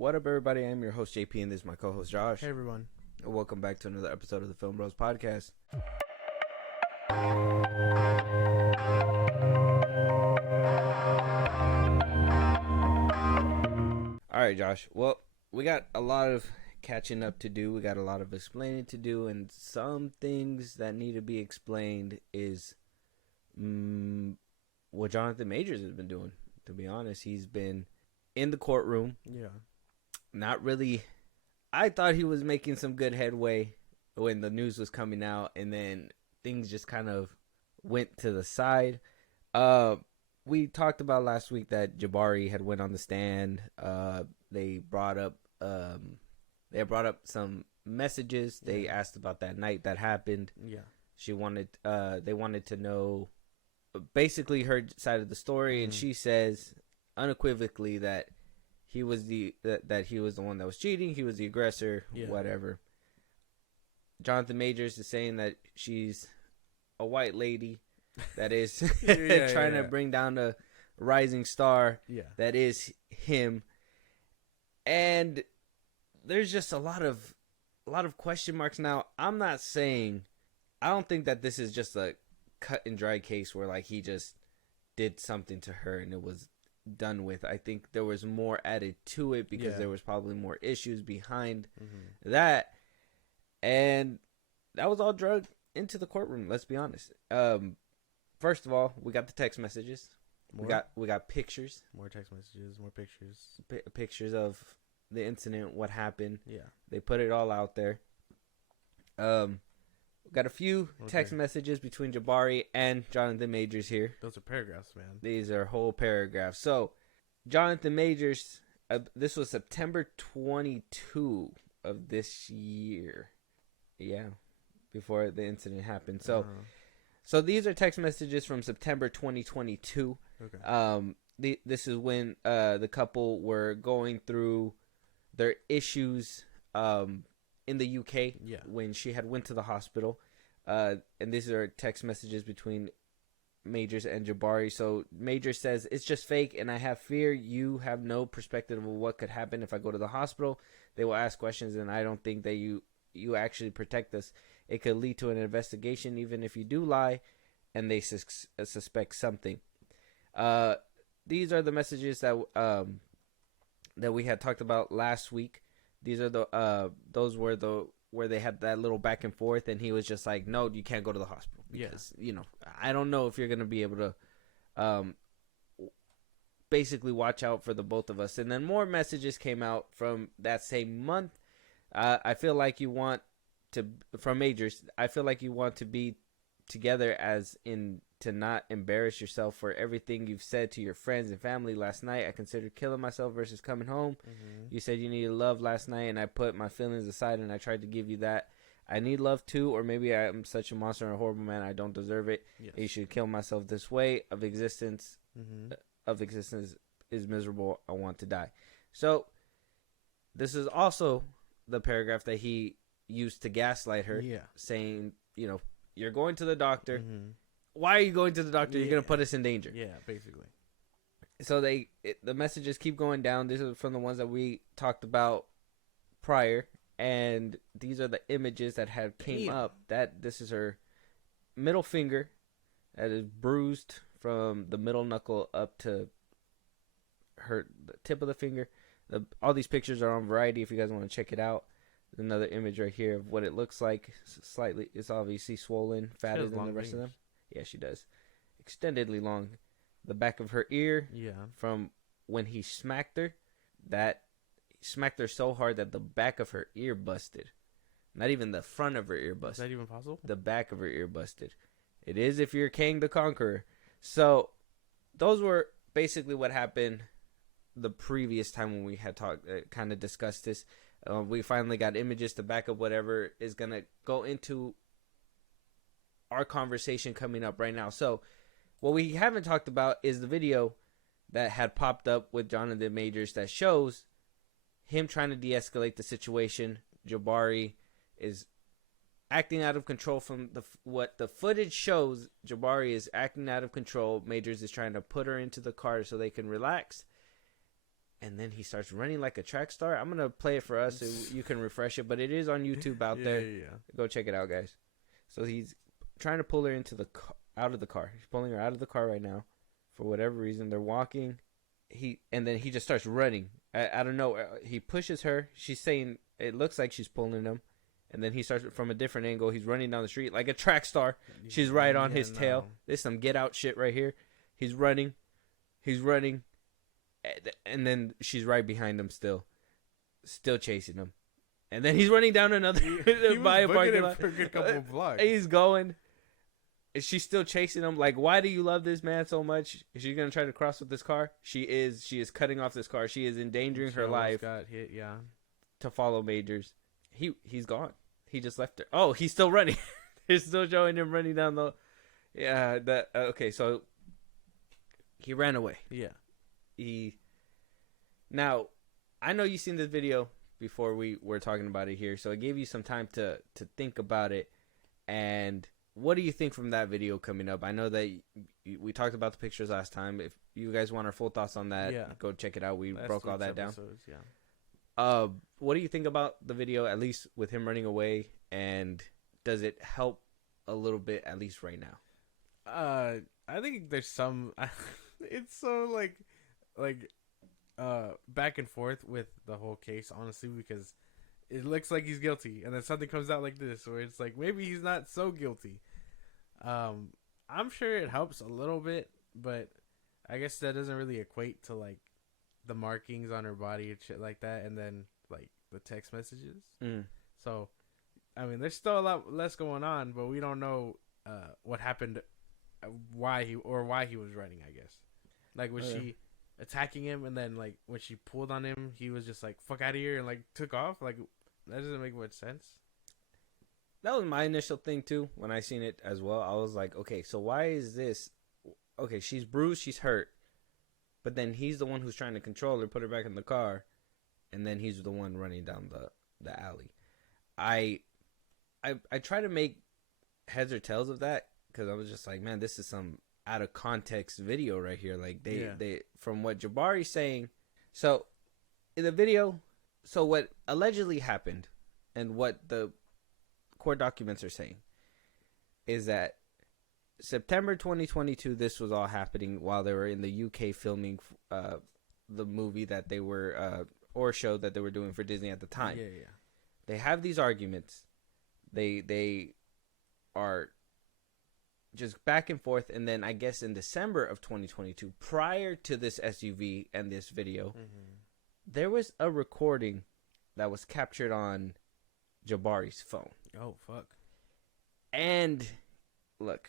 What up, everybody? I'm your host, JP, and this is my co-host, Josh. Hey, everyone. And welcome back to another episode of the FIlmBros podcast. All right, Josh. Well, we got a lot of catching up to do. We got a lot of explaining to do, and some things that need to be explained is what Jonathan Majors has been doing. To be honest, he's been in the courtroom. Yeah. Not really. I thought he was making some good headway when the news was coming out, and then things just kind of went to the side. We talked about last week that Jabari had went on the stand. They brought up some messages. They asked about that night that happened. Yeah. They wanted to know basically her side of the story, and she says unequivocally that he was the one that was cheating. He was the aggressor. Yeah. Whatever. Jonathan Majors is saying that she's a white lady that is trying to bring down a rising star. Yeah. That is him. And there's just a lot of question marks now. I don't think that this is just a cut and dry case where like he just did something to her and it was done with. I think there was more added to it because there was probably more issues behind that, and that was all drugged into the courtroom. Let's be honest. First of all, we got the text messages. We got pictures. More text messages. More pictures. Pictures of the incident, what happened. Yeah. They put it all out there. Got a few text messages between Jabari and Jonathan Majors here. Those are paragraphs, man. These are whole paragraphs. So, Jonathan Majors, this was September 22 of this year. Yeah, before the incident happened. So, so these are text messages from September 2022. Okay. This is when the couple were going through their issues in the UK when she had went to the hospital. And these are text messages between Majors and Jabari. So Majors says, "It's just fake and I have fear. You have no perspective of what could happen if I go to the hospital. They will ask questions and I don't think that you actually protect us. It could lead to an investigation even if you do lie and they suspect something." These are the messages that we had talked about last week. These are those were where they had that little back and forth, and he was just like, "No, you can't go to the hospital because I don't know if you're gonna be able to basically watch out for the both of us." And then more messages came out from that same month. I feel like you want to from Majors. I feel like you want to be together as in to not embarrass yourself for everything you've said to your friends and family last night. I considered killing myself versus coming home. You said you needed love last night, and I put my feelings aside, and I tried to give you that. I need love too, or maybe I am such a monster and a horrible man. I don't deserve it. Yes. You should kill myself this way. Of existence is miserable. I want to die. So this is also the paragraph that he used to gaslight her, saying, you're going to the doctor. Why are you going to the doctor? You're going to put us in danger. Yeah, basically. So the messages keep going down. These are from the ones that we talked about prior, and these are the images that have came up. This is her middle finger that is bruised from the middle knuckle up to the tip of the finger. All these pictures are on Variety if you guys want to check it out. There's another image right here of what it looks like. It's obviously swollen, fatter than the rest of them. Yeah, she does. Extendedly long. The back of her ear. Yeah. From when he smacked her. That he smacked her so hard that the back of her ear busted. Not even the front of her ear busted. Is that even possible? The back of her ear busted. It is if you're Kang the Conqueror. So, those were basically what happened the previous time when we had talked, kind of discussed this. We finally got images to back up whatever is going to go into our conversation coming up right now. So what we haven't talked about is the video that had popped up with Jonathan Majors that shows him trying to de-escalate the situation. Jabari is acting out of control from what the footage shows. Jabari is acting out of control. Majors is trying to put her into the car so they can relax. and then he starts running like a track star. I'm gonna play it for us so you can refresh it, but it is on YouTube out there. Yeah. Go check it out, guys. So he's trying to pull her into the out of the car. He's pulling her out of the car right now for whatever reason. They're walking. And then he just starts running. I don't know. He pushes her. She's saying it looks like she's pulling him. And then he starts from a different angle. He's running down the street like a track star. She's right on his tail. There's some get out shit right here. He's running. And then she's right behind him still chasing him. And then he's running down another by a parking lot. For a good couple of blocks. He's going. Is she still chasing him? Like, why do you love this man so much? Is she gonna try to cross with this car? She is. She is cutting off this car. She is endangering her life. Got hit, yeah. To follow Majors. He's gone. He just left her. Oh, he's still running. They're still showing him running down the. Yeah. Okay. So he ran away. Yeah. Now, I know you've seen this video before we were talking about it here, so I gave you some time to think about it. And what do you think from that video coming up? I know that we talked about the pictures last time. If you guys want our full thoughts on that, go check it out. We broke all that down. Yeah. What do you think about the video, at least with him running away? And does it help a little bit, at least right now? I think there's some. It's so like back and forth with the whole case, honestly, because it looks like he's guilty, and then something comes out like this, where it's like maybe he's not so guilty. I'm sure it helps a little bit, but I guess that doesn't really equate to like the markings on her body and shit like that, and then like the text messages. So, I mean, there's still a lot less going on, but we don't know what happened, why he was running. I guess, like, was she attacking him, and then like when she pulled on him, he was just like "fuck out of here" and like took off? Like, that doesn't make much sense. That was my initial thing too when I seen it as well. I was like, okay, so why is this? Okay, she's bruised, she's hurt, but then he's the one who's trying to control her, put her back in the car, and then he's the one running down the alley. I try to make heads or tails of that, because I was just like, man, this is some out of context video right here. Like they from what Jabari's saying. So in the video, so what allegedly happened and what the court documents are saying is that September 2022, this was all happening while they were in the UK filming the movie that they were or show that they were doing for Disney at the time. Yeah. They have these arguments. They are just back and forth, and then I guess in December of 2022, prior to this SUV and this video, there was a recording that was captured on Jabari's phone. Oh, fuck. And look,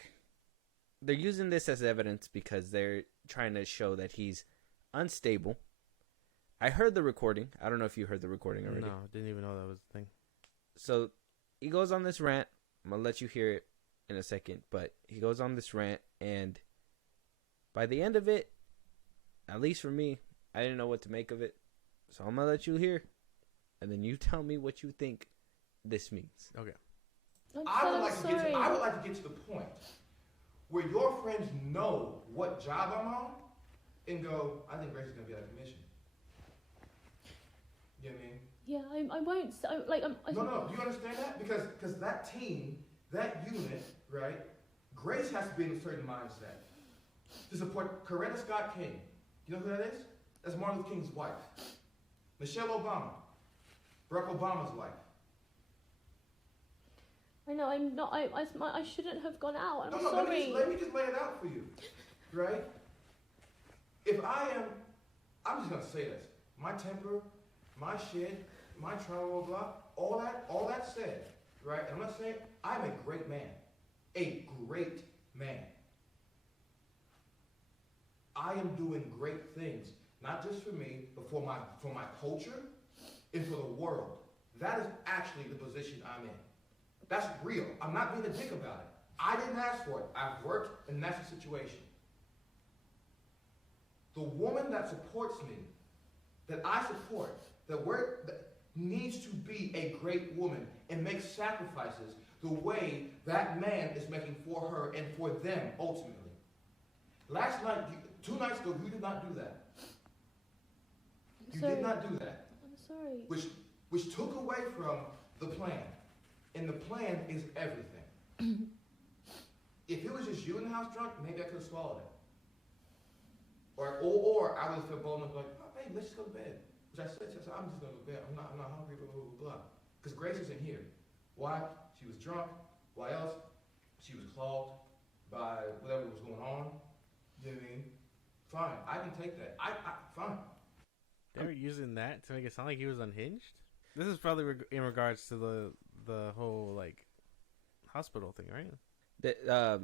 they're using this as evidence because they're trying to show that he's unstable. I heard the recording. I don't know if you heard the recording already. No, didn't even know that was a thing. So he goes on this rant. I'm going to let you hear it in a second, but he goes on this rant, and by the end of it, at least for me, I didn't know what to make of it. So I'm going to let you hear, and then you tell me what you think this means. Okay. I would like to get to the point where your friends know what job I'm on and go, I think Grace is going to be out of commission. You know what I mean? Yeah, I won't. No. Do you understand that? Because that team, that unit, right? Grace has to be in a certain mindset to support Coretta Scott King. You know who that is? That's Martin Luther King's wife. Michelle Obama, Barack Obama's wife. I know. I'm not. I shouldn't have gone out. I'm No, sorry. let me just lay it out for you, right? If I'm just gonna say this. My temper, my shit, my trauma, blah, all that said, right? And I'm not saying I'm a great man. A great man. I am doing great things, not just for me, but for my culture and for the world. That is actually the position I'm in. That's real. I'm not being a dick about it. I didn't ask for it. I've worked, and that's the situation. The woman that supports me, that I support, that needs to be a great woman and make sacrifices the way that man is making for her and for them ultimately. Last night, 2 nights ago, you did not do that. You sorry. did not do that. I'm sorry. Which took away from the plan. And the plan is everything. If it was just you in the house drunk, maybe I could have swallowed it. Or I would have felt bold enough like, oh, babe, let's just go to bed. Which I said, I'm just going to go to bed. I'm not hungry, blah, blah, blah, blah. Because Grace isn't here. Why? She was drunk. Why else? She was clogged by whatever was going on. You know what I mean? Fine. I can take that. Fine. They were using that to make it sound like he was unhinged. This is probably in regards to the whole like hospital thing, right?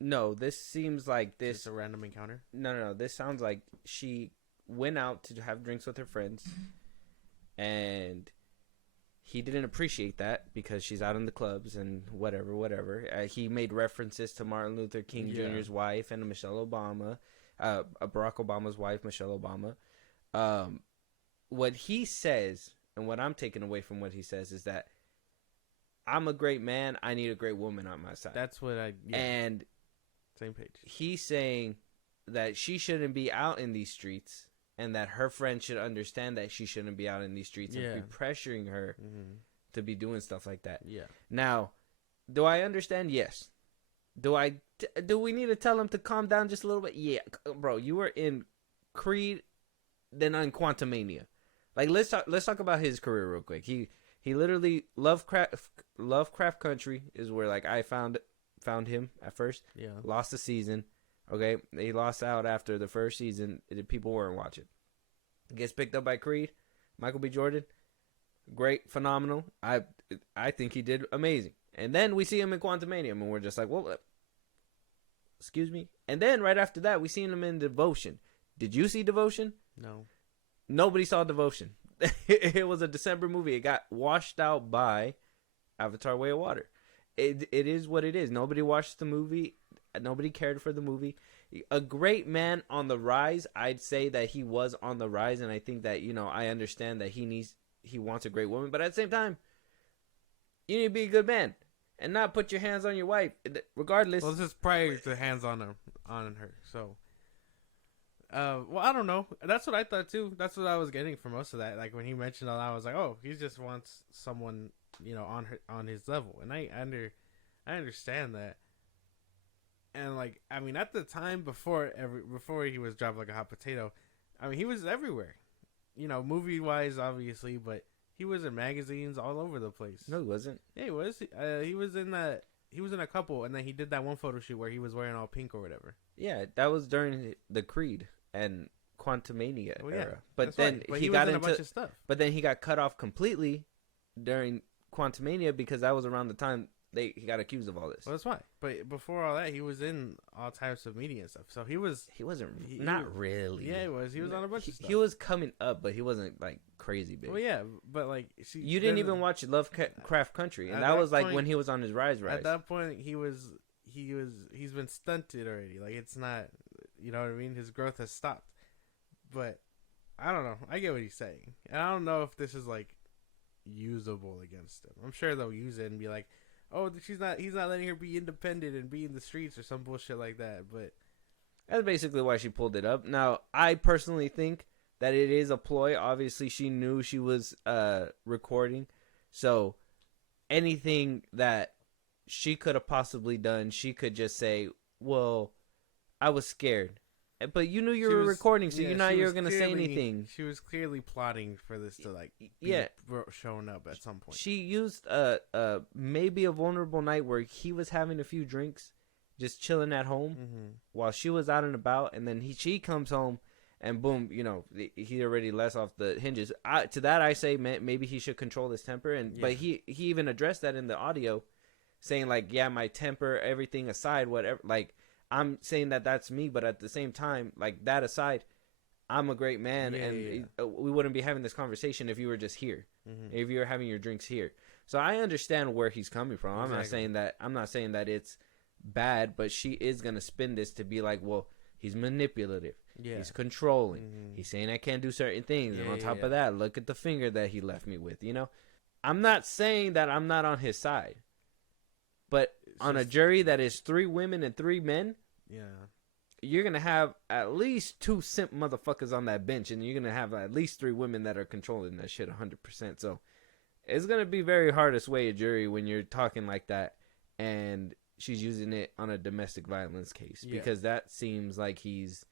No, this seems like this. Just a random encounter. No. This sounds like she went out to have drinks with her friends, and he didn't appreciate that because she's out in the clubs and whatever. He made references to Martin Luther King Jr.'s wife and Michelle Obama, Barack Obama's wife, Michelle Obama. What he says, and what I'm taking away from what he says, is that I'm a great man. I need a great woman on my side. That's what and same page. He's saying that she shouldn't be out in these streets, and that her friend should understand that she shouldn't be out in these streets and be pressuring her to be doing stuff like that. Yeah. Now, do I understand? Yes. Do we need to tell him to calm down just a little bit? Yeah, bro. You were in Creed, then on Quantumania. Like, let's talk about his career real quick. He literally Lovecraft Country is where like I found him at first. Yeah. Lost the season. Okay, he lost out after the first season. People weren't watching. Gets picked up by Creed, Michael B. Jordan. Great, phenomenal. I think he did amazing. And then we see him in Quantumania, and we're just like, well, excuse me. And then right after that, we seen him in Devotion. Did you see Devotion? No. Nobody saw Devotion. It was a December movie. It got washed out by Avatar: Way of Water. It is what it is. Nobody watched the movie. Nobody cared for the movie. A great man on the rise. I'd say that he was on the rise, and I think that, I understand that he wants a great woman, but at the same time, you need to be a good man and not put your hands on your wife, regardless. Well, this is prior to hands on her. So, well, I don't know. That's what I thought too. That's what I was getting from most of that. Like when he mentioned all that, I was like, oh, he just wants someone, on his level, and I understand that. And like, I mean, at the time before he was dropped like a hot potato, I mean, he was everywhere, movie wise, obviously, but he was in magazines all over the place. No, he wasn't. Yeah, he was. He was in that. He was in a couple, and then he did that one photo shoot where he was wearing all pink or whatever. Yeah, that was during the Creed and Quantumania era. But then he got into a bunch of stuff. But then he got cut off completely during Quantumania because that was around the time he got accused of all this. Well, that's why. But before all that, he was in all types of media and stuff. So he wasn't. Not really. Yeah, he was. He was on a bunch of stuff. He was coming up, but he wasn't like crazy big. Well, yeah, but like you didn't even watch Lovecraft Country, and that was like when he was on his rise. At that point, he's been stunted already. Like it's not, you know what I mean. His growth has stopped. But I don't know. I get what he's saying, and I don't know if this is like usable against him. I'm sure they'll use it and be like, oh, he's not letting her be independent and be in the streets or some bullshit like that. But that's basically why she pulled it up. Now, I personally think that it is a ploy. Obviously, she knew she was recording, so anything that she could have possibly done, she could just say, well, I was scared. But you knew you were recording, so you know you were going to say anything. She was clearly plotting for this to be showing up at some point. She used maybe a vulnerable night where he was having a few drinks, just chilling at home while she was out and about, and then she comes home and boom, he already lets off the hinges. To that I say, maybe he should control his temper, but he even addressed that in the audio, saying like, yeah, my temper, everything aside, whatever, like. I'm saying that that's me, but at the same time, like that aside, I'm a great man, we wouldn't be having this conversation if you were just here, if you were having your drinks here. So I understand where he's coming from. Exactly. I'm not saying that it's bad, but she is gonna spin this to be like, well, he's manipulative, he's controlling, he's saying I can't do certain things, and on top of that, look at the finger that he left me with. I'm not saying that I'm not on his side, but on a jury that is 3 women and 3 men, you're going to have at least 2 simp motherfuckers on that bench, and you're going to have at least 3 women that are controlling that shit 100%. So it's going to be very hard to sway a jury when you're talking like that, and she's using it on a domestic violence case, because that seems like he's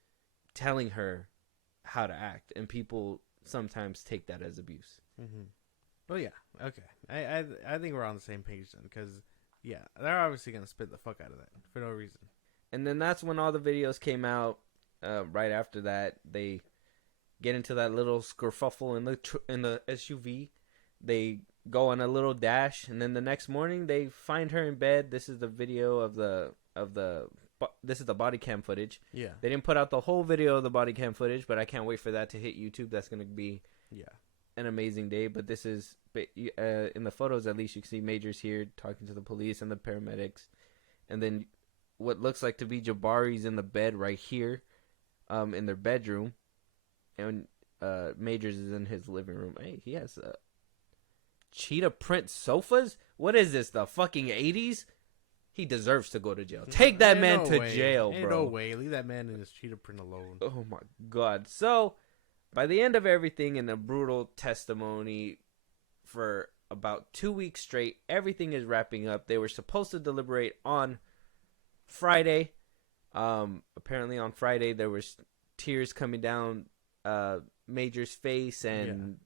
telling her how to act, and people sometimes take that as abuse. Mm-hmm. Well, yeah, okay. I think we're on the same page then, because, yeah, they're obviously going to spit the fuck out of that for no reason. And then that's when all the videos came out. Right after that, they get into that little skerfuffle in the SUV. They go on a little dash, and then the next morning they find her in bed. This is the video of this is the body cam footage. Yeah. They didn't put out the whole video of the body cam footage, but I can't wait for that to hit YouTube. That's going to be an amazing day. But this is in the photos, at least you can see Majors here talking to the police and the paramedics, and then what looks like to be Jabari's in the bed right here, in their bedroom, and Majors is in his living room. Hey, he has cheetah print sofas. What is this? The fucking 80s? He deserves to go to jail. Take that man to jail, bro. Ain't no way. Leave that man in his cheetah print alone. Oh my god. So, by the end of everything, in a brutal testimony for about 2 weeks straight, everything is wrapping up. They were supposed to deliberate on Friday. Apparently on Friday there was tears coming down Major's face and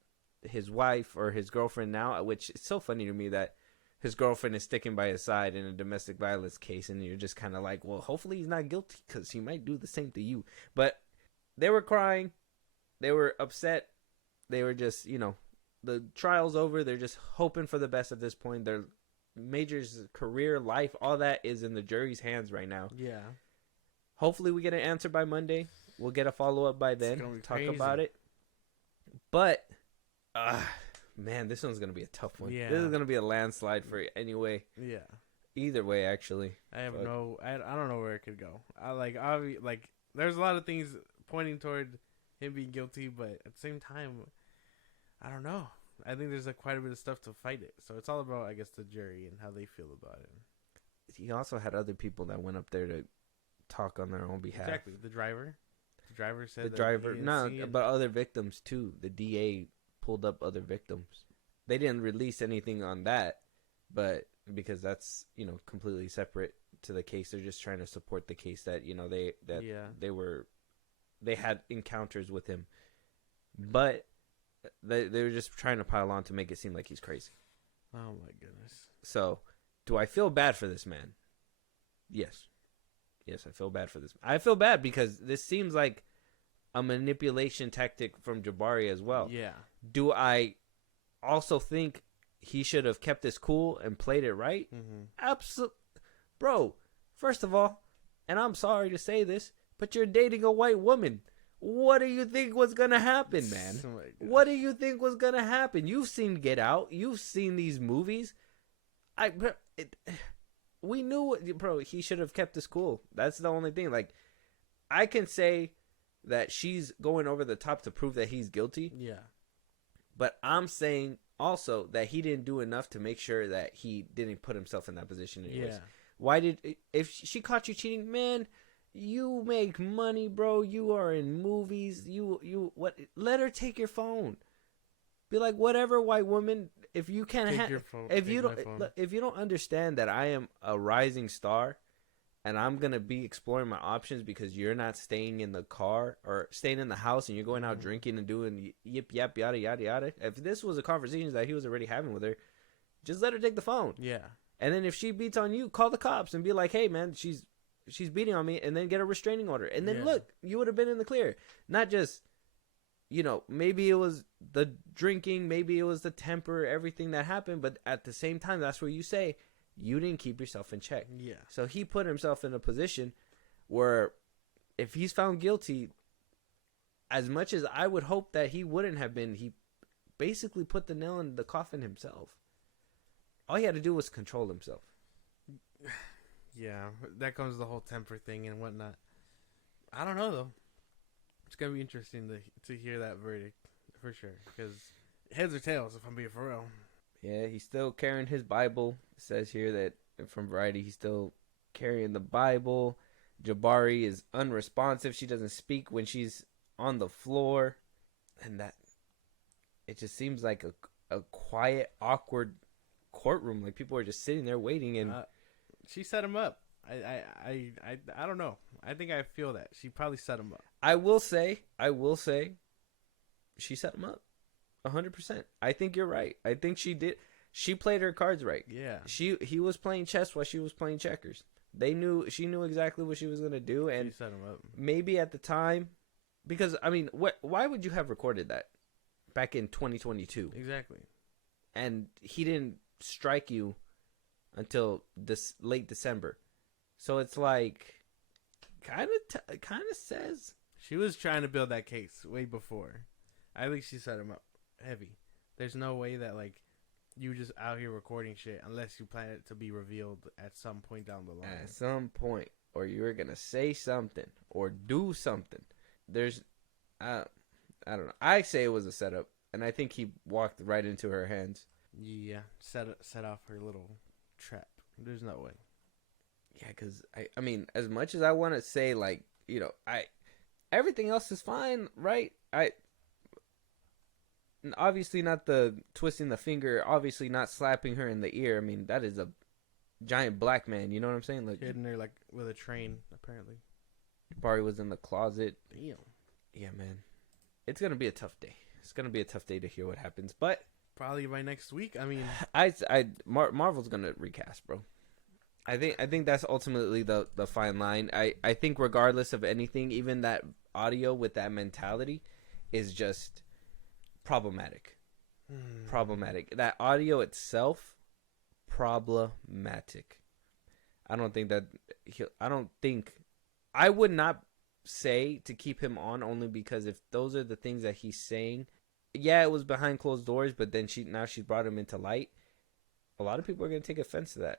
his wife, or his girlfriend now, which is so funny to me that his girlfriend is sticking by his side in a domestic violence case, and you're just kind of like, well, hopefully he's not guilty, because he might do the same to you. But they were crying, they were upset, they were just, the trial's over, they're just hoping for the best at this point. Their Major's career, life, all that is in the jury's hands right now. Yeah. Hopefully we get an answer by Monday. We'll get a follow-up by then, talk crazy about it. But man, this one's gonna be a tough one. Yeah. This is gonna be a landslide for anyway. Yeah. Either way, actually. I don't know where it could go. There's a lot of things pointing toward him being guilty, but at the same time, I don't know. I think there's quite a bit of stuff to fight it. So it's all about, I guess, the jury and how they feel about it. He also had other people that went up there to talk on their own behalf. Exactly. The driver said but other victims too. The DA pulled up other victims. They didn't release anything on that, but because that's, completely separate to the case. They're just trying to support the case that, they had encounters with him. But they were just trying to pile on to make it seem like he's crazy. Oh my goodness. So, do I feel bad for this man? Yes. Yes, I feel bad for this. I feel bad because this seems like a manipulation tactic from Jabari as well. Yeah. Do I also think he should have kept his cool and played it right? Mm-hmm. Absolutely. Bro, first of all, and I'm sorry to say this, but you're dating a white woman. What do you think was going to happen, man? Oh, what do you think was going to happen? You've seen Get Out. You've seen these movies. We knew, bro, he should have kept his cool. That's the only thing. Like, I can say that she's going over the top to prove that he's guilty. Yeah. But I'm saying also that he didn't do enough to make sure that he didn't put himself in that position anyways. Yeah. If she caught you cheating, man, you make money, bro. You are in movies. Let her take your phone. Be like, whatever, white woman. If you can't if you don't understand that I am a rising star, and I'm gonna be exploring my options because you're not staying in the car or staying in the house and you're going out drinking and doing yip yap yada yada yada. If this was a conversation that he was already having with her, just let her take the phone. Yeah. And then if she beats on you, call the cops and be like, hey man, she's beating on me, and then get a restraining order. And then look, you would have been in the clear. Not just, maybe it was the drinking, maybe it was the temper, everything that happened, but at the same time, that's where you say, you didn't keep yourself in check. Yeah. So he put himself in a position where if he's found guilty, as much as I would hope that he wouldn't have been, he basically put the nail in the coffin himself. All he had to do was control himself. Yeah, that comes the whole temper thing and whatnot. I don't know, though. It's going to be interesting to hear that verdict, for sure. Because heads or tails, if I'm being for real. Yeah, he's still carrying his Bible. It says here that from Variety, he's still carrying the Bible. Jabari is unresponsive. She doesn't speak when she's on the floor, and that it just seems like a quiet, awkward courtroom. Like people are just sitting there waiting, and she set him up. I don't know. I think I feel that she probably set him up. I will say, she set him up, 100%. I think you're right. I think she did. She played her cards right. Yeah. He was playing chess while she was playing checkers. She knew exactly what she was gonna do, and she set him up. Maybe at the time, because I mean, why would you have recorded that back in 2022? Exactly. And he didn't strike you until this late December, so it's like kind of says she was trying to build that case way before. I think she set him up heavy. There's no way that like you just out here recording shit unless you plan it to be revealed at some point down the line. At some point, or you're gonna say something or do something. There's, I don't know. I say it was a setup, and I think he walked right into her hands. Yeah, set off her little trap. There's no way. Yeah, because I mean, as much as I want to say, like, everything else is fine, right? Obviously not the twisting the finger, obviously not slapping her in the ear. I mean, that is a giant black man, you know what I'm saying? Like, hitting her like with a train, apparently. Jabari was in the closet. Damn. Yeah, man. It's going to be a tough day. It's going to be a tough day to hear what happens, but probably by next week. I mean, Marvel's going to recast, bro. I think that's ultimately the fine line. I think regardless of anything, even that audio with that mentality is just problematic. Problematic. That audio itself, problematic. I would not say to keep him on, only because if those are the things that he's saying, yeah, it was behind closed doors, but then she brought him into light. A lot of people are going to take offense to that.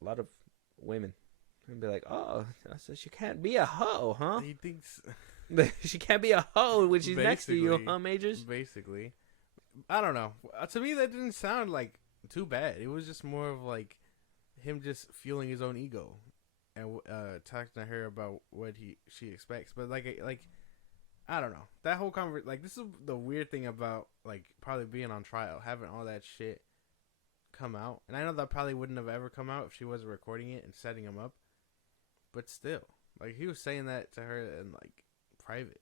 A lot of women and be like, "Oh, so she can't be a hoe, huh?" He thinks she can't be a hoe when she's next to you, huh, Majors? Basically, I don't know. To me, that didn't sound like too bad. It was just more of like him just fueling his own ego and talking to her about what she expects. But like I don't know, that whole conversation. Like, this is the weird thing about like probably being on trial, having all that shit come out. And I know that probably wouldn't have ever come out if she wasn't recording it and setting him up. But still, like, he was saying that to her in like private,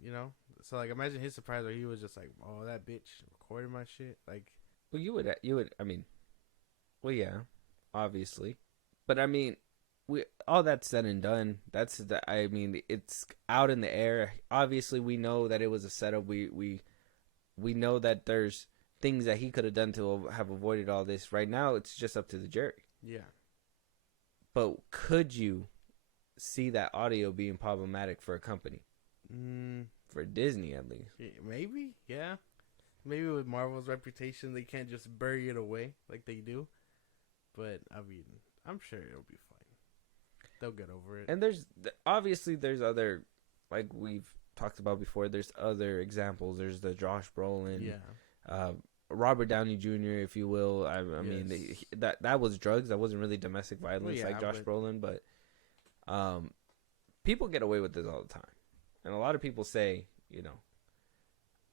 you know. So like, imagine his surprise where he was just like, "Oh, that bitch recorded my shit." Like, well, you would. I mean, well, yeah, obviously, but I mean, all that said and done, I mean, it's out in the air. Obviously, we know that it was a setup. We know that there's things that he could have done to have avoided all this. Right now, it's just up to the jury. Yeah. But could you see that audio being problematic for a company? For Disney, at least. Maybe, yeah. Maybe with Marvel's reputation, they can't just bury it away like they do. But, I mean, I'm sure it'll be fine. They'll get over it. And there's other, like we've talked about before, there's other examples. There's the Josh Brolin. Yeah. Robert Downey Jr., if you will. I mean, that was drugs. That wasn't really domestic violence like Josh Brolin. But people get away with this all the time. And a lot of people say,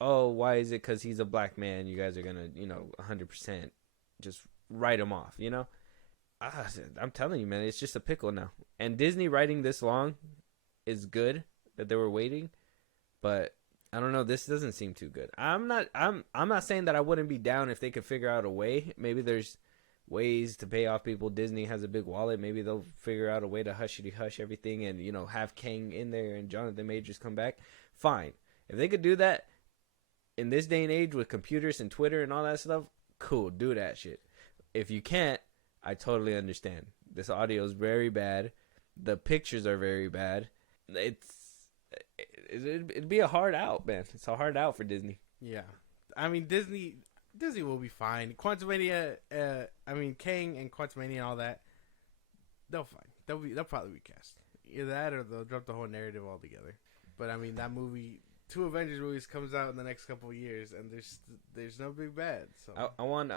oh, why is it because he's a black man? You guys are going to, 100% just write him off, I'm telling you, man, it's just a pickle now. And Disney writing this long is good that they were waiting. But I don't know. This doesn't seem too good. I'm not saying that I wouldn't be down if they could figure out a way. Maybe there's ways to pay off people. Disney has a big wallet. Maybe they'll figure out a way to hush everything and, have Kang in there and Jonathan Majors come back. Fine. If they could do that in this day and age with computers and Twitter and all that stuff, cool. Do that shit. If you can't, I totally understand. This audio is very bad. The pictures are very bad. It'd be a hard out, man. It's a hard out for Disney. Yeah. I mean, Disney will be fine. Quantumania, Kang and Quantumania and all that, they'll fine. They'll probably be cast. Either that or they'll drop the whole narrative altogether. But I mean, that movie, 2 Avengers movies comes out in the next couple of years, and there's no big bad. So I want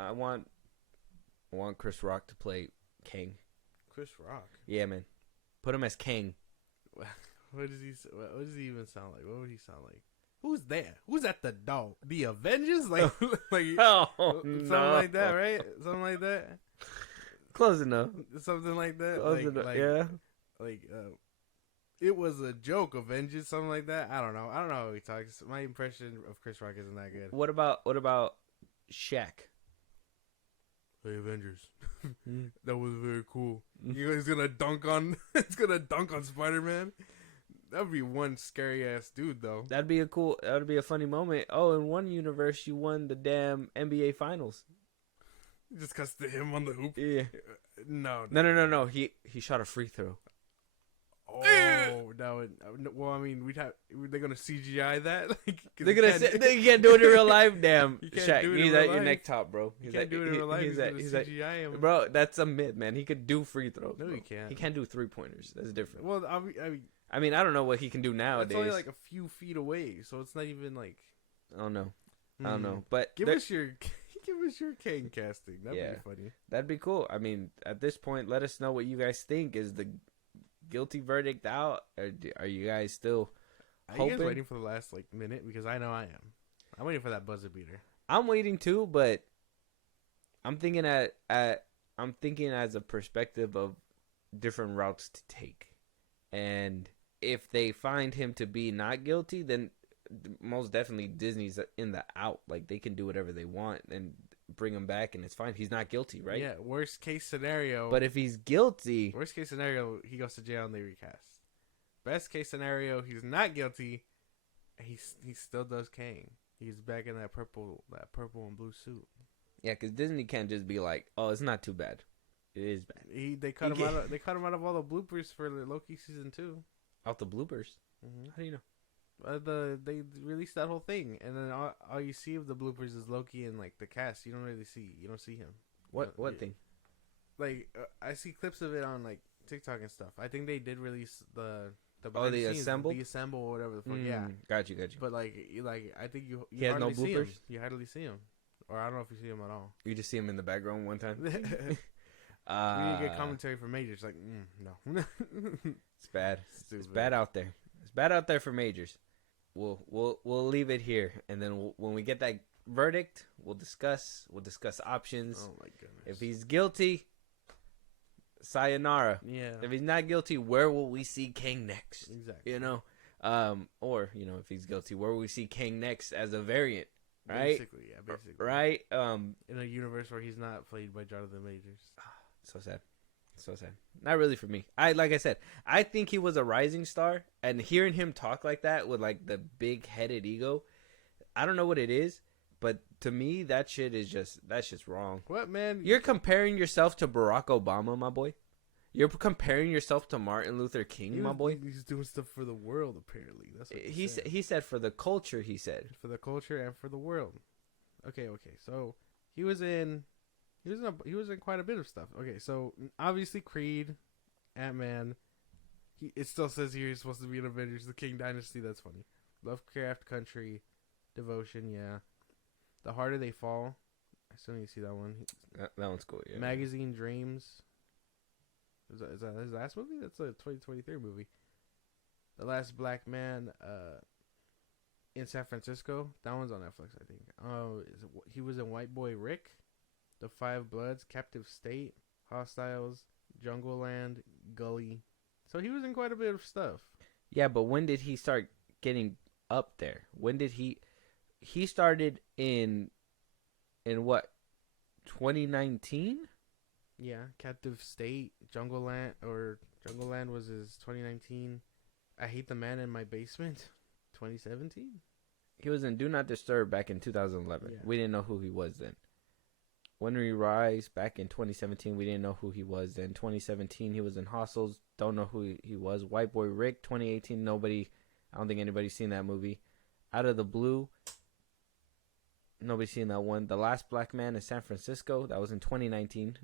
Chris Rock to play Kang. Chris Rock. Yeah, man. Put him as Kang. What does he even sound like? What would he sound like? Who's there? Who's at the door? The Avengers? Like, like Oh, something no. like that, right? Something like that. Close enough. Something like that. Close enough. Yeah. Like, it was a joke, Avengers, something like that. I don't know how he talks. My impression of Chris Rock isn't that good. What about Shaq? Hey, Avengers. That was very cool. He's gonna dunk on. It's gonna dunk on Spider-Man. That'd be one scary ass dude, though. That'd be a funny moment. Oh, in one universe, you won the damn NBA Finals. Just cuts to him on the hoop. Yeah. No. He shot a free throw. Oh, no. Well, I mean, they're gonna CGI that. Like, They're gonna say they can't do it in real life. Damn, You can't Shaq, do it in he's real at your life. neck top, bro. You can't do it in real life. He's gonna CGI him. Bro, that's a myth, man. He could do free throws. No, bro. he can't. He can't do 3-pointers. That's different. Well, I mean, I don't know what he can do nowadays. it's only like a few feet away, so it's not even like. I don't know. I don't know. But Give us your Kane casting. That'd be funny. That'd be cool. I mean, at this point, let us know what you guys think. Is the guilty verdict out? Or are you guys still Are you guys hoping? waiting for the last minute? Because I know I am. I'm waiting for that buzzer beater. I'm waiting too, but I'm thinking I'm thinking as a perspective of different routes to take. And if they find him to be not guilty, then most definitely Disney's in the out. Like, they can do whatever they want and bring him back, and it's fine. He's not guilty, right? Yeah. Worst case scenario. But if he's guilty, Worst case scenario, he goes to jail and they recast. Best case scenario, he's not guilty. He still does Kang. He's back in that purple and blue suit. yeah, because Disney can't just be like, "Oh, it's not too bad." It is bad. They cut him out of all the bloopers for the Loki season 2. Out the bloopers. Mm-hmm. How do you know? They released that whole thing, and then all you see of the bloopers is Loki and like the cast. You don't see him. What thing? Like I see clips of it on like TikTok and stuff. I think they did release the assemble, or whatever the fuck. Yeah, got you. But like I think you He has no hardly see him. bloopers? You hardly see him, or I don't know if you see him at all. You just see him in the background one time. We need to get commentary from Majors. Like no, It's bad. Stupid. It's bad out there. It's bad out there for Majors. We'll leave it here, and then when we get that verdict, we'll discuss options. Oh my goodness! If he's guilty, sayonara. Yeah. If he's not guilty, where will we see Kang next? Exactly. You know, or if he's guilty, where will we see Kang next as a variant? Right. Basically. Right. In a universe where he's not played by Jonathan Majors. So sad. Not really for me. Like I said, I think he was a rising star, and hearing him talk like that with like the big headed ego, I don't know what it is, but to me that's just wrong. What, man? You're comparing yourself to Barack Obama, my boy. You're comparing yourself to Martin Luther King, my boy. He's doing stuff for the world, apparently. That's what He said for the culture. He said for the culture and for the world. Okay. So he was in quite a bit of stuff. Okay, so obviously Creed, Ant-Man. It still says here he's supposed to be in Avengers, the King Dynasty. That's funny. Lovecraft Country, Devotion. Yeah, The Harder They Fall. I still need to see that one. that one's cool. Yeah. Magazine Dreams. Is that his last movie? That's a 2023 movie. The Last Black Man in San Francisco. That one's on Netflix, I think. He was in White Boy Rick, The Five Bloods, Captive State, Hostiles, Jungle Land, Gully. So he was in quite a bit of stuff. Yeah, but when did he start getting up there? When did he started in what? 2019? Yeah, Captive State, Jungle Land was his 2019. I Hate the Man in My Basement, 2017. He was in Do Not Disturb back in 2011. Yeah. We didn't know who he was then. When We Rise back in 2017, we didn't know who he was then. 2017, he was in Hostels. Don't know who he was. White Boy Rick, 2018. I don't think anybody's seen that movie. Out of the Blue. Nobody's seen that one. The Last Black Man in San Francisco. That was in 2019.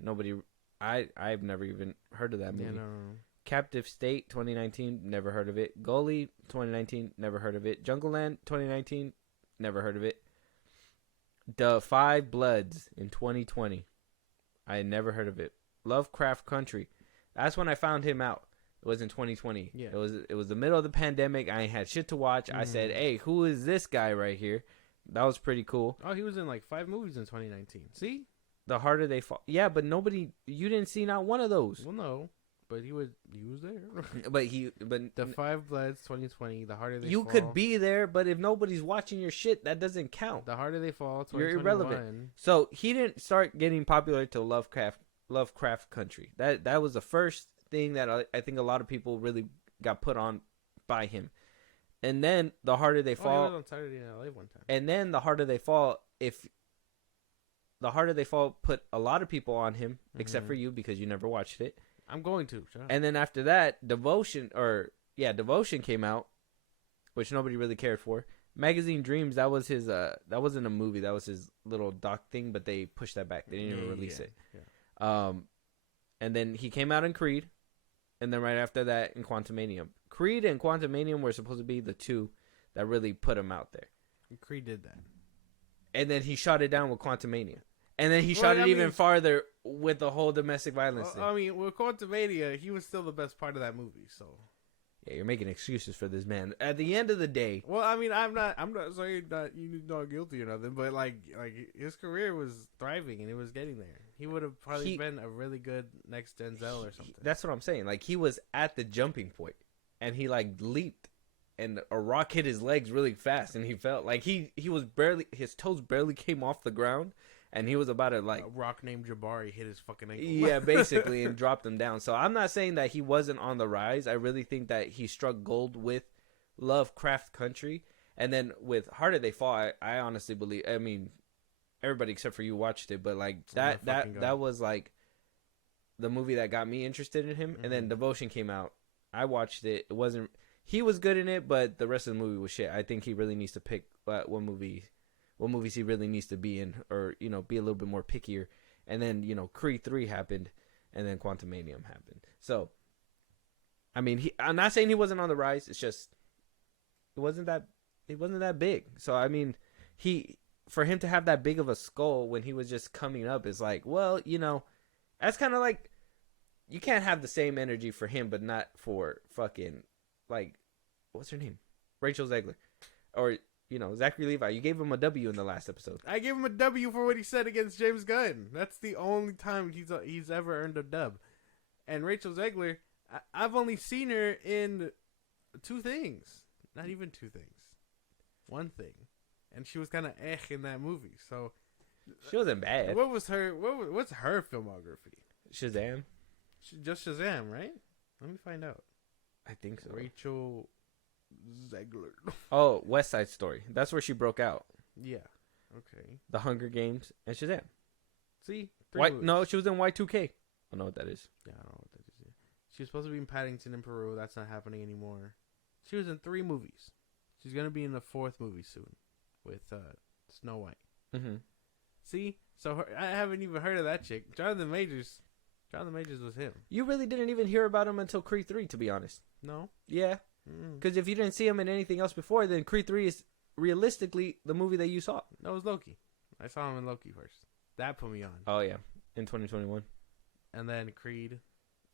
I've never even heard of that movie. Yeah, no. Captive State, 2019. Never heard of it. Gully, 2019. Never heard of it. Jungle Land, 2019. Never heard of it. The Five Bloods in 2020. I had never heard of it. Lovecraft Country. That's when I found him out. It was in 2020. Yeah. It was the middle of the pandemic. I ain't had shit to watch. I said, hey, who is this guy right here? That was pretty cool. Oh, he was in like 5 movies in 2019. See? The Harder They Fall. Yeah, but you didn't see not one of those. Well, no. But he was there. But The 5 Bloods 2020, The Harder They Fall. you could be there, but if nobody's watching your shit, that doesn't count. The Harder They Fall 2021. You're irrelevant. So he didn't start getting popular till Lovecraft Country. That was the first thing that I think a lot of people really got put on by him. And then The Harder They Fall. He was on Saturday Night Live one time. And then The Harder They Fall, The Harder They Fall put a lot of people on him, except for you because you never watched it. I'm going to. Shut up. And then after that, Devotion came out, which nobody really cared for. Magazine Dreams, that was his. That wasn't a movie. That was his little doc thing, but they pushed that back. They didn't even release it. Yeah. And then he came out in Creed, and then right after that in Quantumanium. Creed and Quantumanium were supposed to be the two that really put him out there. Creed did that. And then he shot it down with Quantumania. And then he shot it even farther with the whole domestic violence thing. I mean, with Quantumania, he was still the best part of that movie, so. Yeah, you're making excuses for this man. At the end of the day. Well, I mean, I'm not saying that you're not guilty or nothing, but like his career was thriving and it was getting there. He would have probably been a really good next Denzel or something. That's what I'm saying. Like, he was at the jumping point, and he like leaped, and a rock hit his legs really fast, and he felt like he was barely, his toes barely came off the ground. And he was about to like a rock named Jabari hit his fucking ankle. Yeah, basically, and dropped him down. So I'm not saying that he wasn't on the rise. I really think that he struck gold with Lovecraft Country, and then with Harder They Fall. I honestly believe. I mean, everybody except for you watched it, but like that was like the movie that got me interested in him. And then Devotion came out. I watched it. It wasn't. He was good in it, but the rest of the movie was shit. I think he really needs to pick what movies he really needs to be in, or, you know, be a little bit more pickier. And then, you know, Creed 3 happened, and then Quantumanium happened. So, I mean, I'm not saying he wasn't on the rise. It's just, it wasn't that big. So, I mean, for him to have that big of a skull when he was just coming up is like, well, you know, that's kind of like, you can't have the same energy for him, but not for fucking, like, what's her name? Rachel Zegler. Or, you know, Zachary Levi. You gave him a W in the last episode. I gave him a W for what he said against James Gunn. That's the only time he's ever earned a dub. And Rachel Zegler, I've only seen her in 2 things. Not even 2 things. 1 thing. And she was kind of in that movie. So she wasn't bad. What's her filmography? Shazam. Just Shazam, right? Let me find out. I think so. Rachel Zegler. Oh, West Side Story. That's where she broke out. Yeah. Okay. The Hunger Games and Shazam. See? No, she was in Y2K. I don't know what that is. Yeah, I don't know what that is. Yeah. She was supposed to be in Paddington in Peru. That's not happening anymore. She was in 3 movies. She's going to be in the 4th movie soon with Snow White. Mm-hmm. See? So I haven't even heard of that chick. Jonathan Majors was him. You really didn't even hear about him until Creed 3, to be honest. No? Yeah. Because if you didn't see him in anything else before, then Creed 3 is realistically the movie that you saw. No, it was Loki. I saw him in Loki first. That put me on. Oh, yeah. In 2021. And then Creed.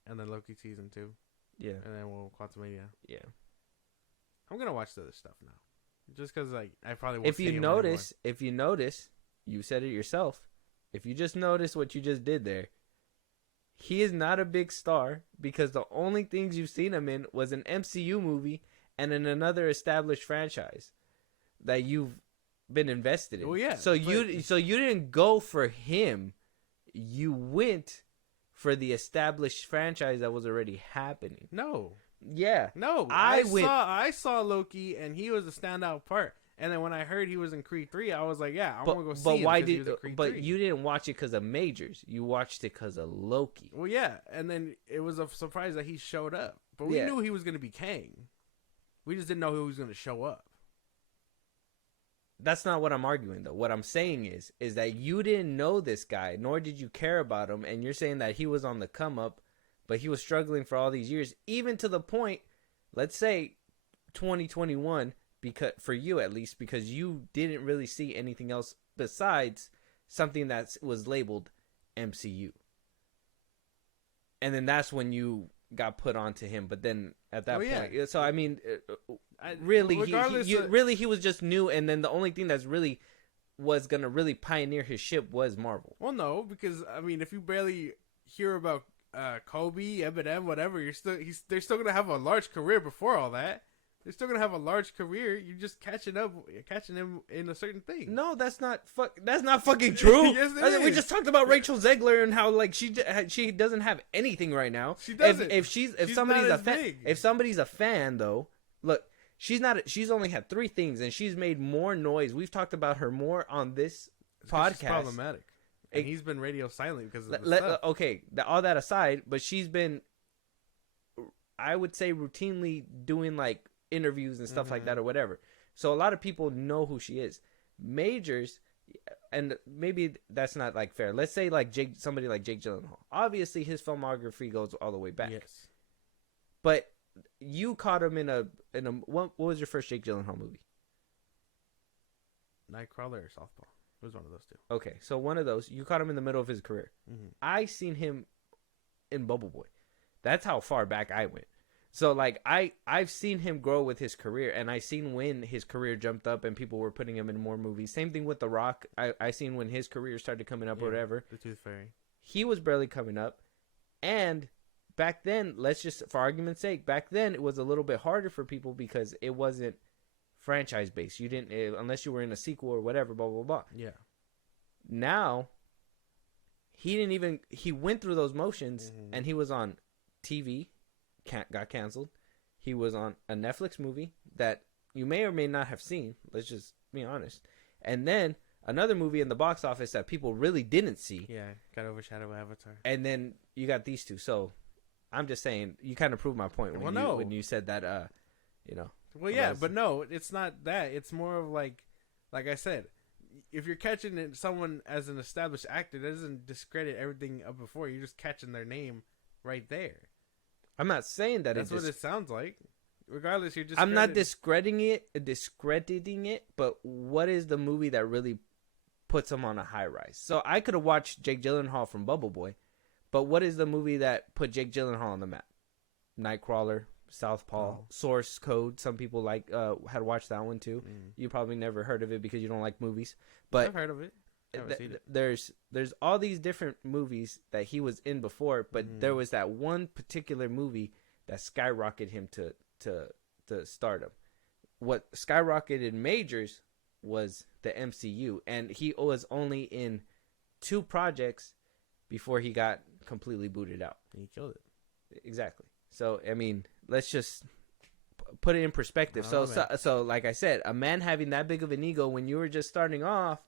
And then Loki season 2. Yeah. And then Quantumania. Yeah. I'm going to watch the other stuff now. Just because like, I probably won't If you notice, you said it yourself. If you just notice what you just did there, he is not a big star because the only things you've seen him in was an MCU movie and in another established franchise that you've been invested in. Well, yeah. So you didn't go for him. You went for the established franchise that was already happening. No. Yeah. No. I saw Loki and he was a standout part. And then when I heard he was in Creed 3, I was like, yeah, I want to go see him. But you didn't watch it because of Majors. You watched it because of Loki. Well, yeah. And then it was a surprise that he showed up. But we knew he was going to be Kang. We just didn't know who was going to show up. That's not what I'm arguing, though. What I'm saying is that you didn't know this guy, nor did you care about him. And you're saying that he was on the come up, but he was struggling for all these years, even to the point, let's say 2021, because for you at least, because you didn't really see anything else besides something that was labeled MCU. And then that's when you got put onto him. But then at that Well, point, yeah. so I mean, really, regardless he was just new, and then the only thing that's really was gonna really pioneer his ship was Marvel. Well, no, because I mean, if you barely hear about Kobe, Eminem, whatever, they're still gonna have a large career before all that. They're still gonna have a large career. You're just catching him in a certain thing. No, that's not fucking true. Yes, it is. We just talked about Rachel Zegler and how like she doesn't have anything right now. She doesn't. If somebody's not a as fan, big. if somebody's a fan though, look, she's only had 3 things and she's made more noise. We've talked about her more on this podcast. It's problematic. And he's been radio silent because of stuff. Okay, all that aside, but she's been, I would say, routinely doing like interviews and stuff like that or whatever. So a lot of people know who she is. Majors, and maybe that's not like fair. Let's say like somebody like Jake Gyllenhaal. Obviously, his filmography goes all the way back. Yes. But you caught him in a what was your first Jake Gyllenhaal movie? Nightcrawler or Softball. It was one of those two. Okay, so one of those. You caught him in the middle of his career. Mm-hmm. I seen him in Bubble Boy. That's how far back I went. So like I've seen him grow with his career, and I seen when his career jumped up and people were putting him in more movies. Same thing with The Rock. I seen when his career started coming up or whatever. The Tooth Fairy. He was barely coming up, and back then, let's just for argument's sake, back then it was a little bit harder for people because it wasn't franchise based. You didn't unless you were in a sequel or whatever. Blah blah blah. Yeah. Now he went through those motions, and he was on TV. Got canceled. He was on a Netflix movie that you may or may not have seen. Let's just be honest. And then another movie in the box office that people really didn't see. Yeah, got overshadowed by Avatar. And then you got these two. So I'm just saying, you kind of proved my point when you said that. Well, yeah, but no, it's not that. It's more of like I said, if you're catching someone as an established actor, that doesn't discredit everything up before. You're just catching their name right there. I'm not saying that that's what it sounds like. Regardless, you're just. I'm not discrediting it, but what is the movie that really puts him on a high rise? So I could have watched Jake Gyllenhaal from Bubble Boy, but what is the movie that put Jake Gyllenhaal on the map? Nightcrawler, Southpaw, Source Code. Some people had watched that one too. You probably never heard of it because you don't like movies, but I've heard of it. There's all these different movies that he was in before, but there was that one particular movie that skyrocketed him to stardom. What skyrocketed Majors was the MCU, and he was only in 2 projects before he got completely booted out. He killed it. Exactly. So I mean, let's just put it in perspective. So like I said, a man having that big of an ego when you were just starting off.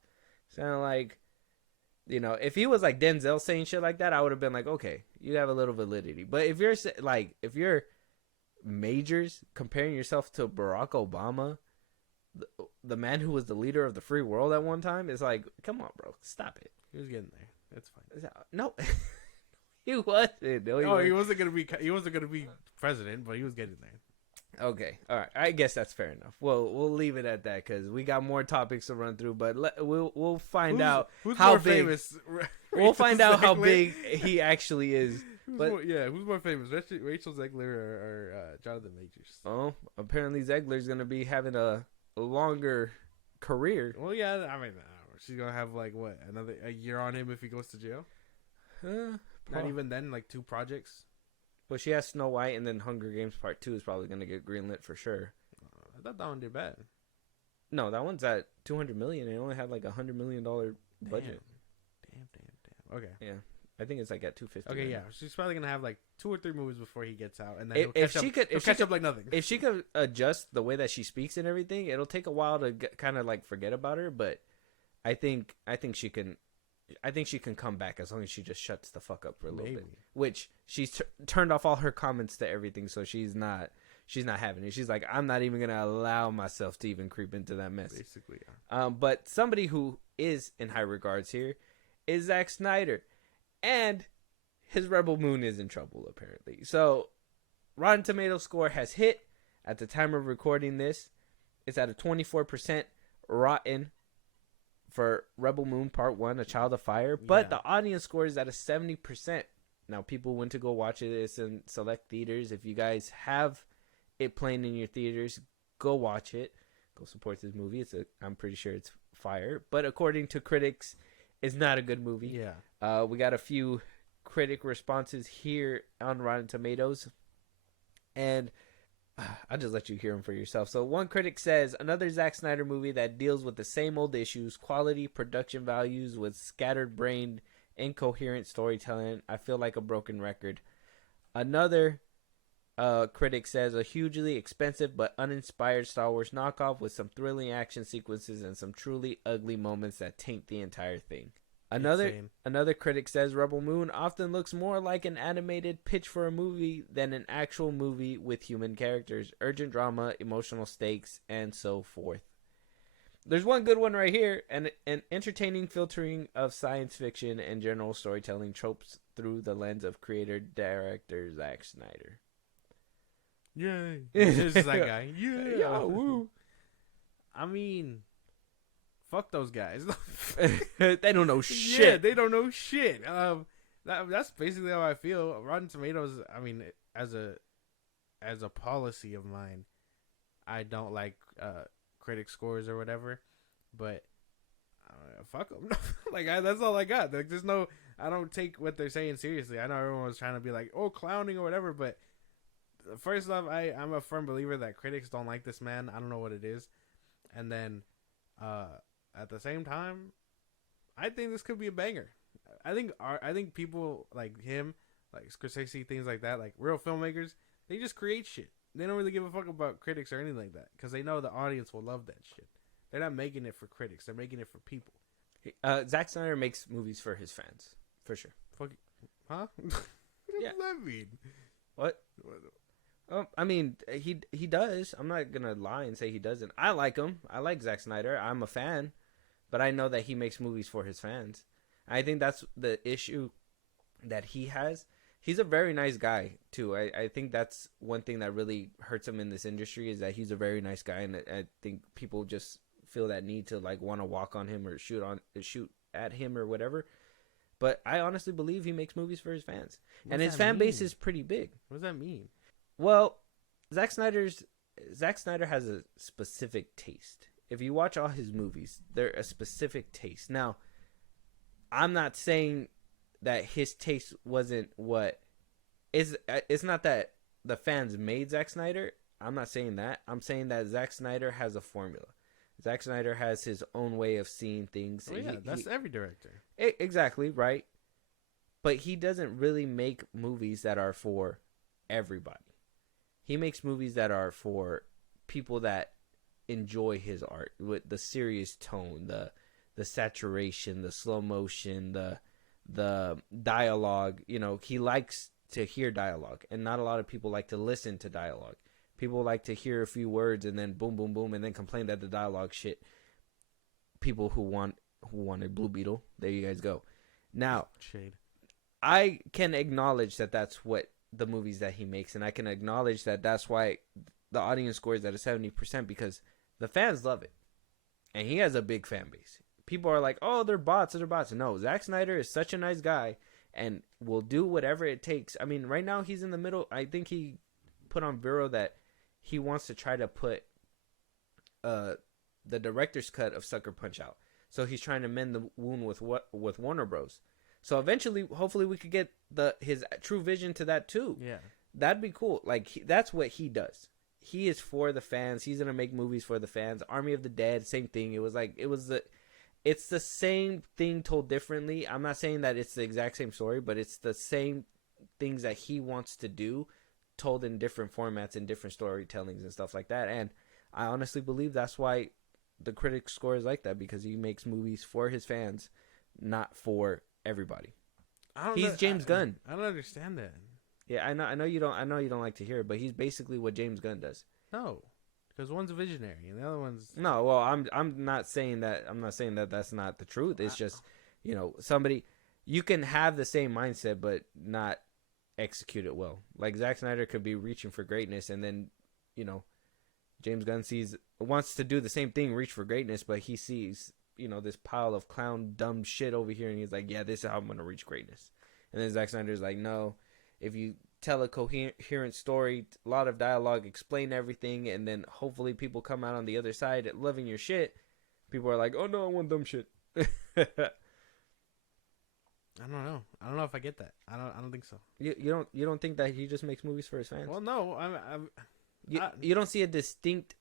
Sound like, if he was like Denzel saying shit like that, I would have been like, okay, you have a little validity. But if you're Majors comparing yourself to Barack Obama, the man who was the leader of the free world at one time, it's like, come on, bro, stop it. He was getting there. That's fine. No, he wasn't. No, he wasn't gonna be president, but he was getting there. Okay, all right. I guess that's fair enough. Well, we'll leave it at that because we got more topics to run through. But we'll find out how big. Famous? We'll find out how big he actually is. Who's more famous, Rachel Zegler or Jonathan Majors? Oh, apparently Zegler's gonna be having a longer career. Well, yeah. I mean, she's gonna have a year on him if he goes to jail. Not even then, 2 projects. Well, she has Snow White, and then Hunger Games Part 2 is probably going to get greenlit for sure. I thought that one did bad. No, that one's at $200 million. It only had $100 million budget. Damn. Okay. Yeah, I think it's at $250. Okay, yeah, she's probably gonna have 2 or 3 movies before he gets out, and then if he'll catch up like nothing. If she could adjust the way that she speaks and everything, it'll take a while to kind of forget about her. But I think she can. I think she can come back as long as she just shuts the fuck up for a little bit. Which she's turned off all her comments to everything, so she's not having it. She's like, I'm not even gonna allow myself to even creep into that mess. Basically, yeah. But somebody who is in high regards here is Zack Snyder, and his Rebel Moon is in trouble apparently. So, Rotten Tomatoes score has hit at the time of recording this. It's at a 24% rotten for Rebel Moon Part 1, A Child of Fire, but the audience score is at a 70% Now, people went to go watch it. It's in select theaters. If you guys have it playing in your theaters, go watch it. Go support this movie. I'm pretty sure it's fire. But according to critics, it's not a good movie. Yeah. We got a few critic responses here on Rotten Tomatoes. And I'll just let you hear them for yourself. So one critic says, another Zack Snyder movie that deals with the same old issues, quality production values with scattered brain, incoherent storytelling. I feel like a broken record. Another critic says, a hugely expensive but uninspired Star Wars knockoff with some thrilling action sequences and some truly ugly moments that taint the entire thing. Another critic says Rebel Moon often looks more like an animated pitch for a movie than an actual movie with human characters, urgent drama, emotional stakes, and so forth. There's one good one right here, an entertaining filtering of science fiction and general storytelling tropes through the lens of creator-director Zack Snyder. Yay. This is that guy. Yeah. Woo. I mean, fuck those guys. They don't know shit. Yeah, they don't know shit. That's basically how I feel. Rotten Tomatoes, I mean, as a policy of mine, I don't like critic scores or whatever, but fuck them. Like, that's all I got. Like, I don't take what they're saying seriously. I know everyone was trying to be like, oh, clowning or whatever, but first off, I'm a firm believer that critics don't like this man. I don't know what it is. And then, at the same time, I think this could be a banger. I think people like him, like Scorsese, things like that, like real filmmakers, they just create shit. They don't really give a fuck about critics or anything like that because they know the audience will love that shit. They're not making it for critics. They're making it for people. Zack Snyder makes movies for his fans, for sure. Fuck, huh? What Yeah. does that mean? What? I mean, he does. I'm not gonna lie and say he doesn't. I like him. I like Zack Snyder. I'm a fan, but I know that he makes movies for his fans. I think that's the issue that he has. He's a very nice guy too. I think that's one thing that really hurts him in this industry is that he's a very nice guy, and I think people just feel that need to like want to walk on him or shoot at him or whatever. But I honestly believe he makes movies for his fans, and his fan base is pretty big. What does that mean? Well, Zack Snyder has a specific taste. If you watch all his movies, they're a specific taste. Now, I'm not saying that his taste wasn't what is. It's not that the fans made Zack Snyder. I'm not saying that. I'm saying that Zack Snyder has a formula. Zack Snyder has his own way of seeing things. Oh, yeah, that's every director. Exactly, right. But he doesn't really make movies that are for everybody. He makes movies that are for people that enjoy his art with the serious tone, the saturation, the slow motion, the dialogue. You know, he likes to hear dialogue, and not a lot of people like to listen to dialogue. People like to hear a few words and then boom, boom, boom, and then complain that the dialogue shit. People who wanted Blue Beetle. There you guys go. Now, Shade. I can acknowledge that that's what the movies that he makes, and I can acknowledge that that's why the audience scores at a 70% because the fans love it, and he has a big fan base. People are like, "Oh, they're bots. They're bots." No, Zack Snyder is such a nice guy, and will do whatever it takes. I mean, right now he's in the middle. I think he put on Vero that he wants to try to put the director's cut of Sucker Punch out. So he's trying to mend the wound with Warner Bros. So eventually, hopefully, we could get his true vision to that too. Yeah, that'd be cool. Like that's what he does. He is for the fans. He's gonna make movies for the fans. Army of the Dead, same thing. It's the same thing told differently. I'm not saying that it's the exact same story, but it's the same things that he wants to do, told in different formats and different storytellings and stuff like that. And I honestly believe that's why the critic score is like that, because he makes movies for his fans, not for everybody. He's James Gunn. I don't understand that. Yeah, I know you don't like to hear it, but he's basically what James Gunn does. No, because one's a visionary and the other one's no. Well, I'm not saying that. I'm not saying that that's not the truth. It's just, somebody, you can have the same mindset but not execute it well. Like Zack Snyder could be reaching for greatness, and then James Gunn wants to do the same thing, reach for greatness, but he sees this pile of clown dumb shit over here, and he's like, yeah, this is how I'm gonna reach greatness. And then Zack Snyder's like, no, if you tell a coherent story, a lot of dialogue, explain everything, and then hopefully people come out on the other side loving your shit. People are like, oh no, I want dumb shit. I don't know. I don't know if I get that. I don't think so. You don't think that he just makes movies for his fans? Well, no. You don't see a distinct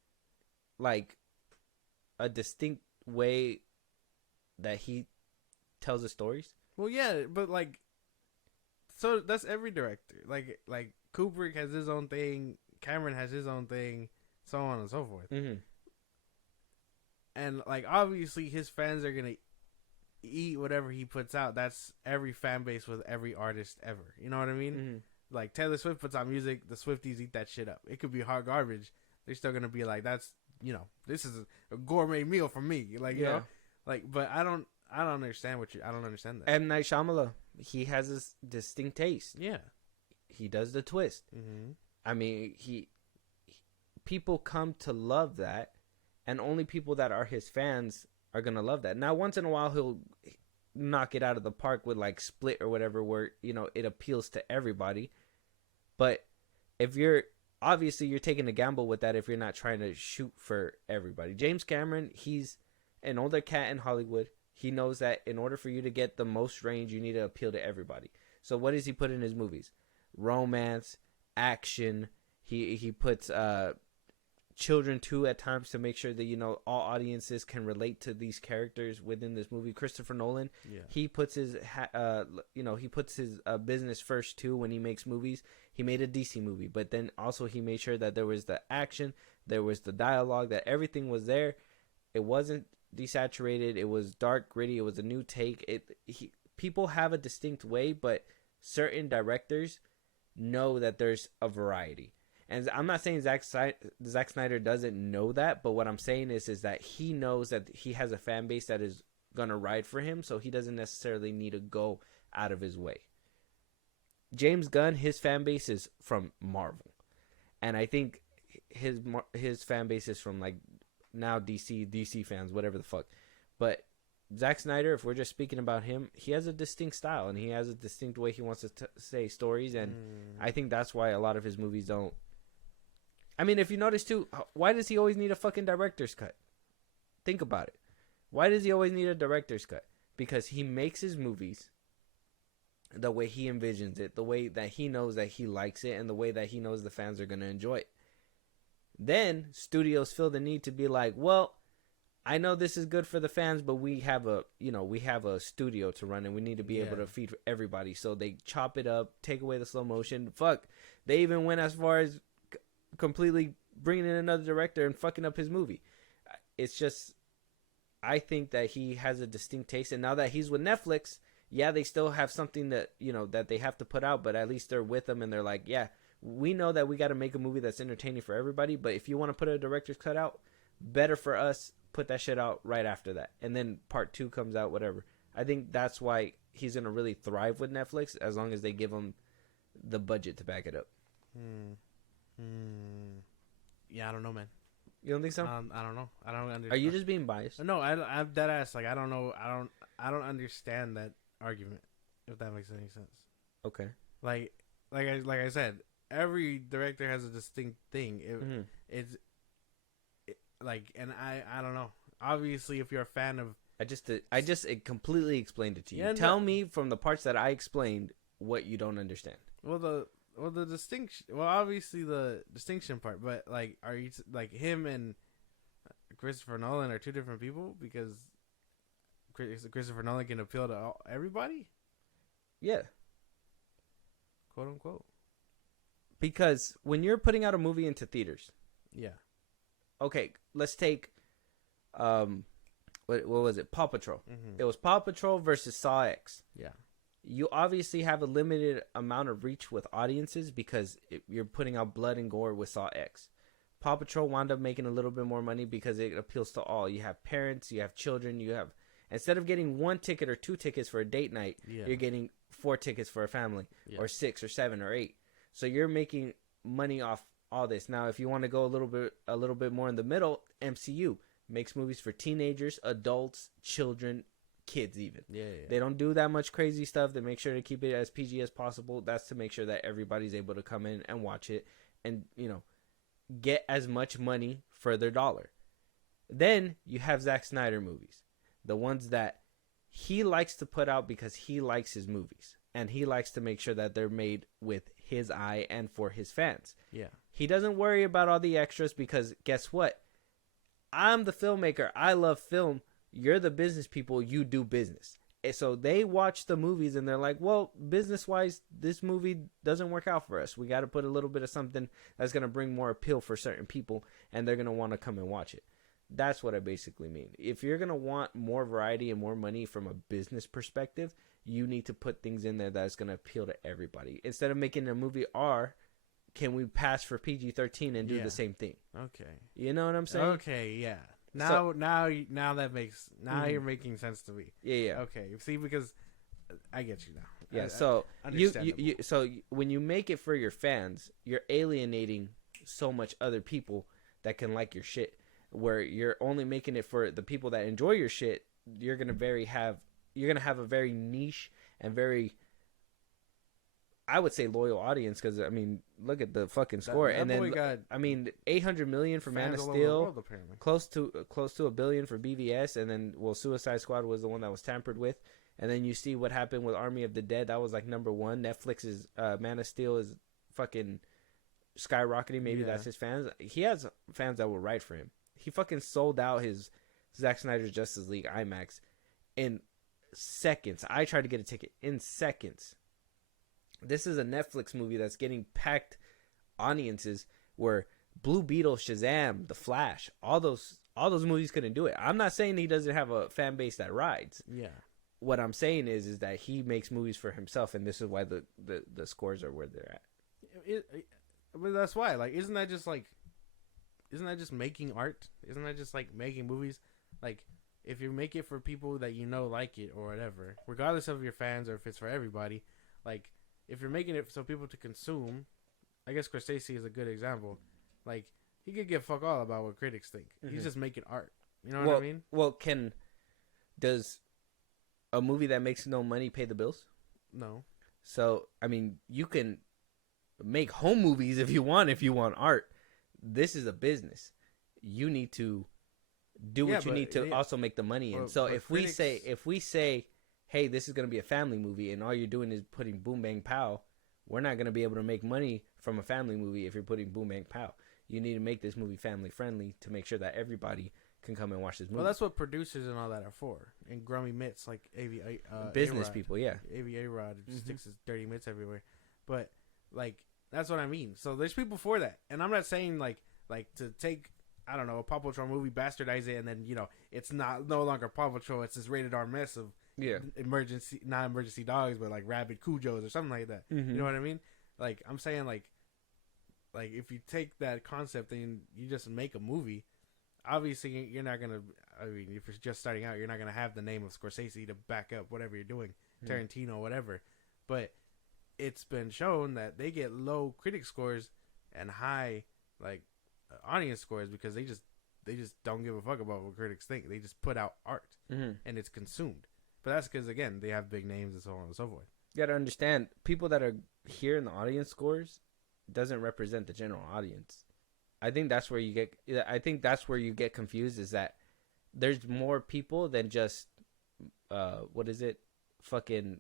way that he tells the stories? Well, yeah, but like, so that's every director. Like Kubrick has his own thing, Cameron has his own thing, so on and so forth. Mm-hmm. And like, obviously, his fans are gonna eat whatever he puts out. That's every fan base with every artist ever. You know what I mean? Mm-hmm. Like Taylor Swift puts out music, the Swifties eat that shit up. It could be hot garbage. They're still gonna be like, that's, you know, this is a gourmet meal for me. Like, you know, like, but I don't understand I don't understand that. M. Night Shyamalan, he has this distinct taste. Yeah, he does the twist. mm-hmm. I mean, people come to love that, and only people that are his fans are gonna love that. Now, once in a while, he'll knock it out of the park with like Split or whatever, where, you know, it appeals to everybody. But if you're taking a gamble with that if you're not trying to shoot for everybody. James Cameron, he's an older cat in Hollywood. He knows that in order for you to get the most range, you need to appeal to everybody. So what does he put in his movies? Romance, action. He puts children too at times to make sure that, you know, all audiences can relate to these characters within this movie. Christopher Nolan, he puts his business first too when he makes movies. He made a DC movie, but then also he made sure that there was the action, there was the dialogue, that everything was there. It wasn't desaturated. It was dark, gritty. It was a new take. People have a distinct way, but certain directors know that there's a variety. And I'm not saying Zack Snyder doesn't know that, but what I'm saying is that he knows that he has a fan base that is gonna ride for him, so he doesn't necessarily need to go out of his way. James Gunn, his fan base is from Marvel, and I think his fan base is from like now DC fans, whatever the fuck. But Zack Snyder, if we're just speaking about him, he has a distinct style and he has a distinct way he wants to say stories, and I think that's why a lot of his movies don't. I mean, if you notice too, why does he always need a fucking director's cut? Think about it. Why does he always need a director's cut? Because he makes his movies the way he envisions it, the way that he knows that he likes it, and the way that he knows the fans are going to enjoy it. Then studios feel the need to be like, well, I know this is good for the fans, but we have a studio to run, and we need to be able to feed everybody. So they chop it up, take away the slow motion. Fuck, they even went as far as completely bringing in another director and fucking up his movie. It's just, I think that he has a distinct taste, and now that he's with Netflix, yeah, they still have something that, you know, that they have to put out, but at least they're with them and they're like, yeah, we know that we got to make a movie that's entertaining for everybody, but if you want to put a director's cut out, better for us, put that shit out right after that, and then part 2 comes out, whatever. I think that's why he's gonna really thrive with Netflix, as long as they give him the budget to back it up. Yeah, I don't know, man. You don't think so? I don't know. I don't understand. Are you just being biased? No, I'm dead ass. Like, I don't know. I don't understand that argument, if that makes any sense. Okay. Like I said, every director has a distinct thing. It's and I don't know. Obviously, if you're a fan of, I just completely explained it to you. Yeah, Tell me from the parts that I explained what you don't understand. the distinction. Well, obviously the distinction part, but like, are you like him and Christopher Nolan are two different people because Christopher Nolan can appeal to everybody? Yeah. Quote unquote. Because when you're putting out a movie into theaters, yeah. Okay, let's take, what was it? Paw Patrol. Mm-hmm. It was Paw Patrol versus Saw X. Yeah. You obviously have a limited amount of reach with audiences because you're putting out blood and gore with Saw X. Paw Patrol wound up making a little bit more money because it appeals to all. You have parents, you have children, you have, instead of getting 1 ticket or 2 tickets for a date night, you're getting 4 tickets for a family, or 6 or 7 or 8. So you're making money off all this. Now, if you want to go a little bit more in the middle, MCU makes movies for teenagers, adults, children, kids even. Yeah. They don't do that much crazy stuff. They make sure to keep it as PG as possible. That's to make sure that everybody's able to come in and watch it and, you know, get as much money for their dollar. Then you have Zack Snyder movies, the ones that he likes to put out because he likes his movies and he likes to make sure that they're made with his eye and for his fans. Yeah. He doesn't worry about all the extras because guess what? I'm the filmmaker. I love film. You're the business people. You do business. And so they watch the movies and they're like, well, business-wise, this movie doesn't work out for us. We got to put a little bit of something that's going to bring more appeal for certain people, and they're going to want to come and watch it. That's what I basically mean. If you're going to want more variety and more money from a business perspective, you need to put things in there that's going to appeal to everybody. Instead of making a movie R, can we pass for PG-13 and do the same thing? Okay. You know what I'm saying? Okay, yeah. Now that makes you're making sense to me. Yeah. Okay. See, because I get you now. Yeah. So when you make it for your fans, you're alienating so much other people that can like your shit. Where you're only making it for the people that enjoy your shit, you're gonna have a very niche and very, I would say, loyal audience. Because I mean, look at the fucking score, and then I mean, 800 million for Man of Steel, world, close to $1 billion for BVS, and then Suicide Squad was the one that was tampered with, and then you see what happened with Army of the Dead. That was like #1. Netflix's Man of Steel is fucking skyrocketing. Maybe that's his fans. He has fans that will write for him. He fucking sold out his Zack Snyder's Justice League IMAX in seconds. I tried to get a ticket in seconds. This is a Netflix movie that's getting packed audiences where Blue Beetle, Shazam, The Flash, all those movies couldn't do it. I'm not saying he doesn't have a fan base that rides. Yeah. What I'm saying is that he makes movies for himself, and this is why the scores are where they're at. But that's why, like, isn't that just making art? Isn't that just like making movies? Like, if you make it for people that you know like it or whatever, regardless of your fans or if it's for everybody, like, if you're making it so people to consume, I guess Scorsese is a good example. Like, he could give fuck all about what critics think. Mm-hmm. He's just making art. You know what I mean? Well, does a movie that makes no money pay the bills? No. So, I mean, you can make home movies if you want art. This is a business. You need to do what you need to also make the money in. So if we say, hey, this is going to be a family movie and all you're doing is putting boom bang pow, we're not going to be able to make money from a family movie if you're putting boom bang pow. You need to make this movie family friendly to make sure that everybody can come and watch this movie. Well, that's what producers and all that are for. And grummy mitts like business A-Rod. People, yeah. A-Rod sticks his dirty mitts everywhere. But like, that's what I mean. So there's people for that. And I'm not saying like to take, I don't know, a Paw Patrol movie, bastardize it, and then, you know, it's no longer Paw Patrol, it's this rated R mess of not emergency dogs, but like rabid Cujos or something like that. Mm-hmm. You know what I mean? Like, I'm saying like if you take that concept and you just make a movie, obviously you're not gonna, I mean, if you're just starting out, you're not gonna have the name of Scorsese to back up whatever you're doing, Tarantino, whatever. But it's been shown that they get low critic scores and high like audience scores because they just don't give a fuck about what critics think. They just put out art and it's consumed. But that's because, again, they have big names and so on and so forth. You gotta understand, people that are here in the audience scores doesn't represent the general audience. I think that's where you get confused, is that there's more people than just fucking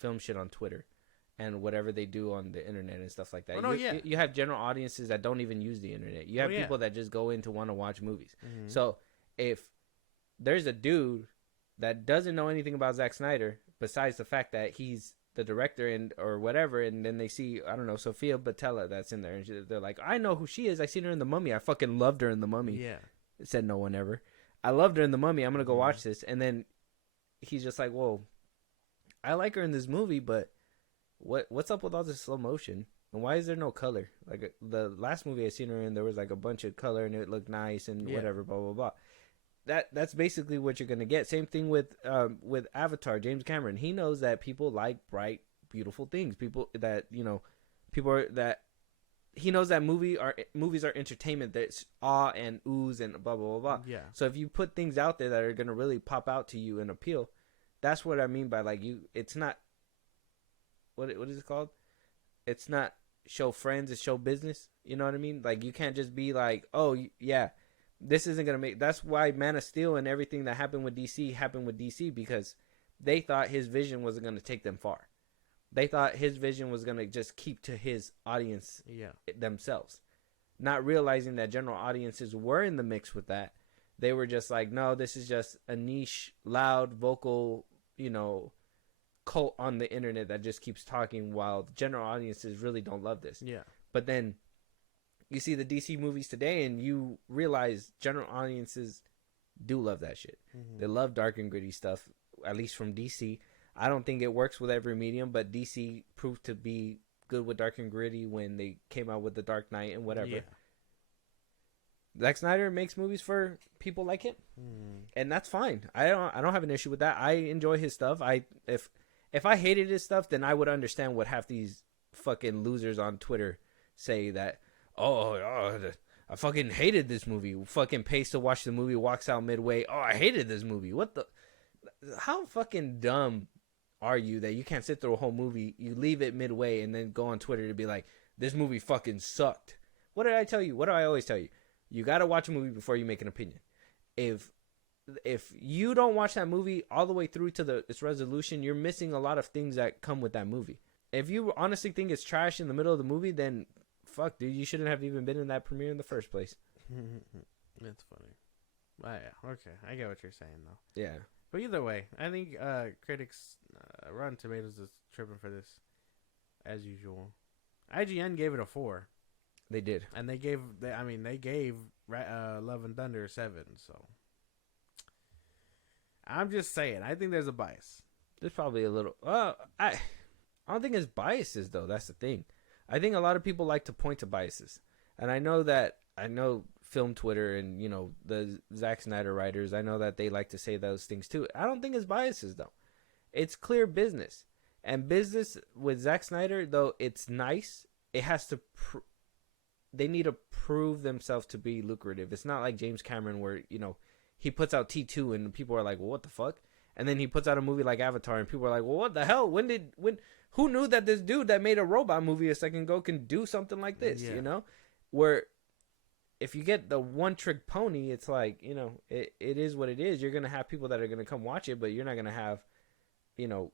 film shit on Twitter and whatever they do on the internet and stuff like that. You have general audiences that don't even use the internet. You have people that just go in to want to watch movies. Mm-hmm. So if there's a dude that doesn't know anything about Zack Snyder besides the fact that he's the director and or whatever, and then they see, I don't know, Sofia Boutella that's in there, and they're like, I know who she is. I seen her in The Mummy. I fucking loved her in The Mummy. Yeah. Said no one ever. I loved her in The Mummy. I'm gonna go watch this. And then he's just like, whoa, I like her in this movie, but what's up with all this slow motion? And why is there no color? Like, the last movie I seen her in, there was like a bunch of color and it looked nice and whatever, blah blah blah. That's basically what you're gonna get. Same thing with Avatar. James Cameron, he knows that people like bright, beautiful things. He knows that movies are entertainment. That's awe and ooze and blah blah blah blah. Yeah. So if you put things out there that are gonna really pop out to you and appeal, that's what I mean by like it's not what is it called? It's not show friends, it's show business. You know what I mean? Like you can't just be like, oh yeah, this isn't gonna make. That's why Man of Steel and everything that happened with DC because they thought his vision wasn't gonna take them far. They thought his vision was gonna just keep to his audience themselves, not realizing that general audiences were in the mix with that. They were just like, no, this is just a niche, loud, vocal, cult on the internet that just keeps talking while the general audiences really don't love this. Yeah. But then you see the DC movies today and you realize general audiences do love that shit. Mm-hmm. They love dark and gritty stuff, at least from DC. I don't think it works with every medium, but DC proved to be good with dark and gritty when they came out with The Dark Knight and whatever. Yeah. Zack Snyder makes movies for people like him, and that's fine. I don't have an issue with that. I enjoy his stuff. If I hated his stuff, then I would understand what half these fucking losers on Twitter say that. I fucking hated this movie. Fucking pays to watch the movie, walks out midway. Oh, I hated this movie. What the? How fucking dumb are you that you can't sit through a whole movie? You leave it midway and then go on Twitter to be like, this movie fucking sucked. What did I tell you? What do I always tell you? You got to watch a movie before you make an opinion. If you don't watch that movie all the way through to its resolution, you're missing a lot of things that come with that movie. If you honestly think it's trash in the middle of the movie, then fuck, dude, you shouldn't have even been in that premiere in the first place. That's funny. Yeah, okay. I get what you're saying, though. Yeah. But either way, I think critics, Rotten Tomatoes is tripping for this, as usual. IGN gave it a 4. They did. And they gave Love and Thunder a 7, so. I'm just saying, I think there's a bias. There's probably a little. I don't think it's biases, though. That's the thing. I think a lot of people like to point to biases. And I know film Twitter and, the Zack Snyder writers, I know that they like to say those things too. I don't think it's biases, though. It's clear business. And business with Zack Snyder, though it's nice, it has to... they need to prove themselves to be lucrative. It's not like James Cameron where, he puts out T2 and people are like, well, what the fuck? And then he puts out a movie like Avatar and people are like, well, what the hell? Who knew that this dude that made a robot movie a second ago can do something like this, Where if you get the one trick pony, it's like, it is what it is. You're going to have people that are going to come watch it, but you're not going to have, you're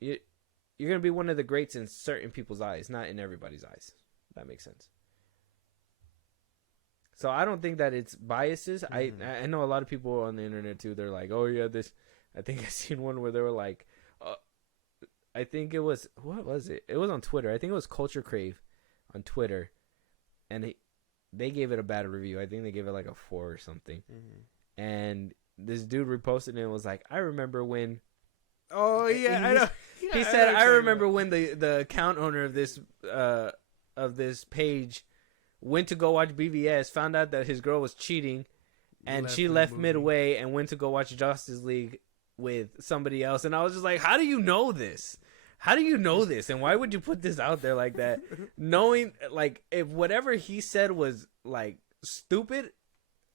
going to be one of the greats in certain people's eyes, not in everybody's eyes. That makes sense. So I don't think that it's biases. Mm-hmm. I know a lot of people on the internet too. They're like, oh yeah, this. I think I seen one where they were like, I think it was, what was it? It was on Twitter. I think it was Culture Crave on Twitter, and they gave it a bad review. I think they gave it like a 4 or something. Mm-hmm. And this dude reposted it and was like, I remember when. Oh yeah, I know. He said, I remember when the account owner of this page went to go watch BVS, found out that his girl was cheating, and she left midway and went to go watch Justice League with somebody else. And I was just like, how do you know this? How do you know this? And why would you put this out there like that? Knowing, like, if whatever he said was, like, stupid,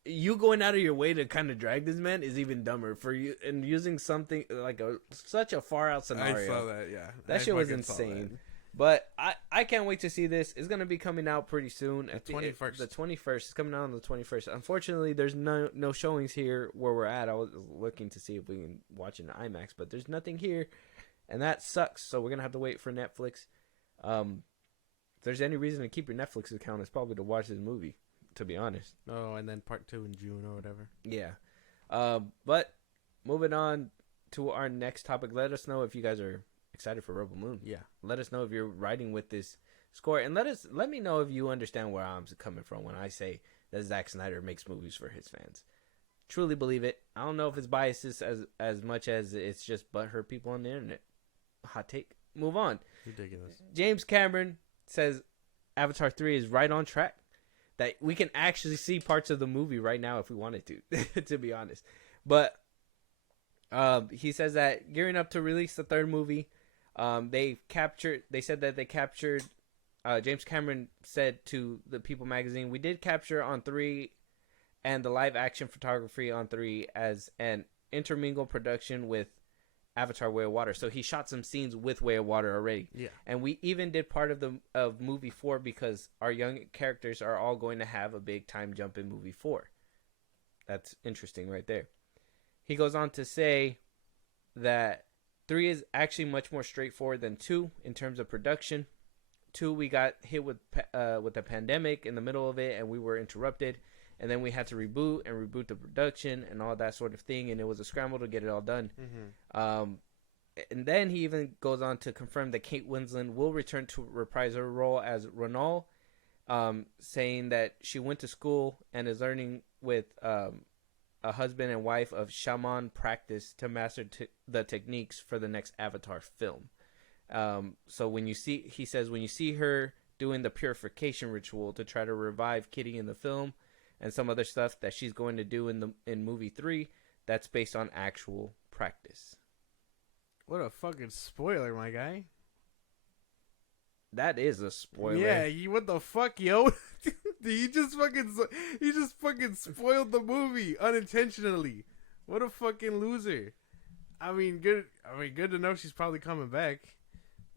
you going out of your way to kind of drag this man is even dumber for you. And using something, like, such a far-out scenario. I saw that, yeah. That shit was insane. But I can't wait to see this. It's going to be coming out pretty soon. The 21st. The 21st. It's coming out on the 21st. Unfortunately, there's no showings here where we're at. I was looking to see if we can watch it in IMAX, but there's nothing here, and that sucks. So we're going to have to wait for Netflix. If there's any reason to keep your Netflix account, it's probably to watch this movie, to be honest. Oh, and then part 2 in June or whatever. Yeah. But moving on to our next topic, let us know if you guys are excited for Rebel Moon. Yeah. Let us know if you're riding with this score, and let me know if you understand where I'm coming from when I say that Zack Snyder makes movies for his fans. Truly believe it. I don't know if it's biases as much as it's just butthurt people on the internet. Hot take. Move on. Ridiculous. James Cameron says Avatar 3 is right on track. That we can actually see parts of the movie right now if we wanted to, to be honest. But he says that gearing up to release the third movie. They said that they captured, James Cameron said to the People magazine, we did capture on 3 and the live action photography on 3 as an intermingled production with Avatar: Way of Water. So he shot some scenes with Way of Water already. Yeah. And we even did part of movie 4 because our young characters are all going to have a big time jump in movie 4. That's interesting right there. He goes on to say that 3 is actually much more straightforward than 2 in terms of production. 2, we got hit with a pandemic in the middle of it, and we were interrupted. And then we had to reboot the production and all that sort of thing. And it was a scramble to get it all done. Mm-hmm. And then he even goes on to confirm that Kate Winslet will return to reprise her role as Renal, saying that she went to school and is learning with a husband and wife of shaman practice to master the techniques for the next Avatar film. So when you see her doing the purification ritual to try to revive Kitty in the film, and some other stuff that she's going to do in movie 3, that's based on actual practice. What a fucking spoiler, my guy. That is a spoiler. Yeah, what the fuck, yo? He just fucking spoiled the movie unintentionally. What a fucking loser. I mean, good to know she's probably coming back.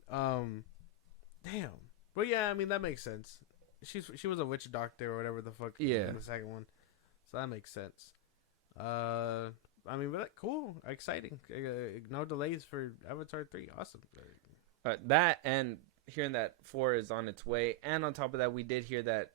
Damn. But yeah, I mean, that makes sense. She was a witch doctor or whatever the fuck in the second one, so that makes sense. I mean, but cool, exciting. No delays for Avatar 3. Awesome. That and hearing that 4 is on its way, and on top of that, we did hear that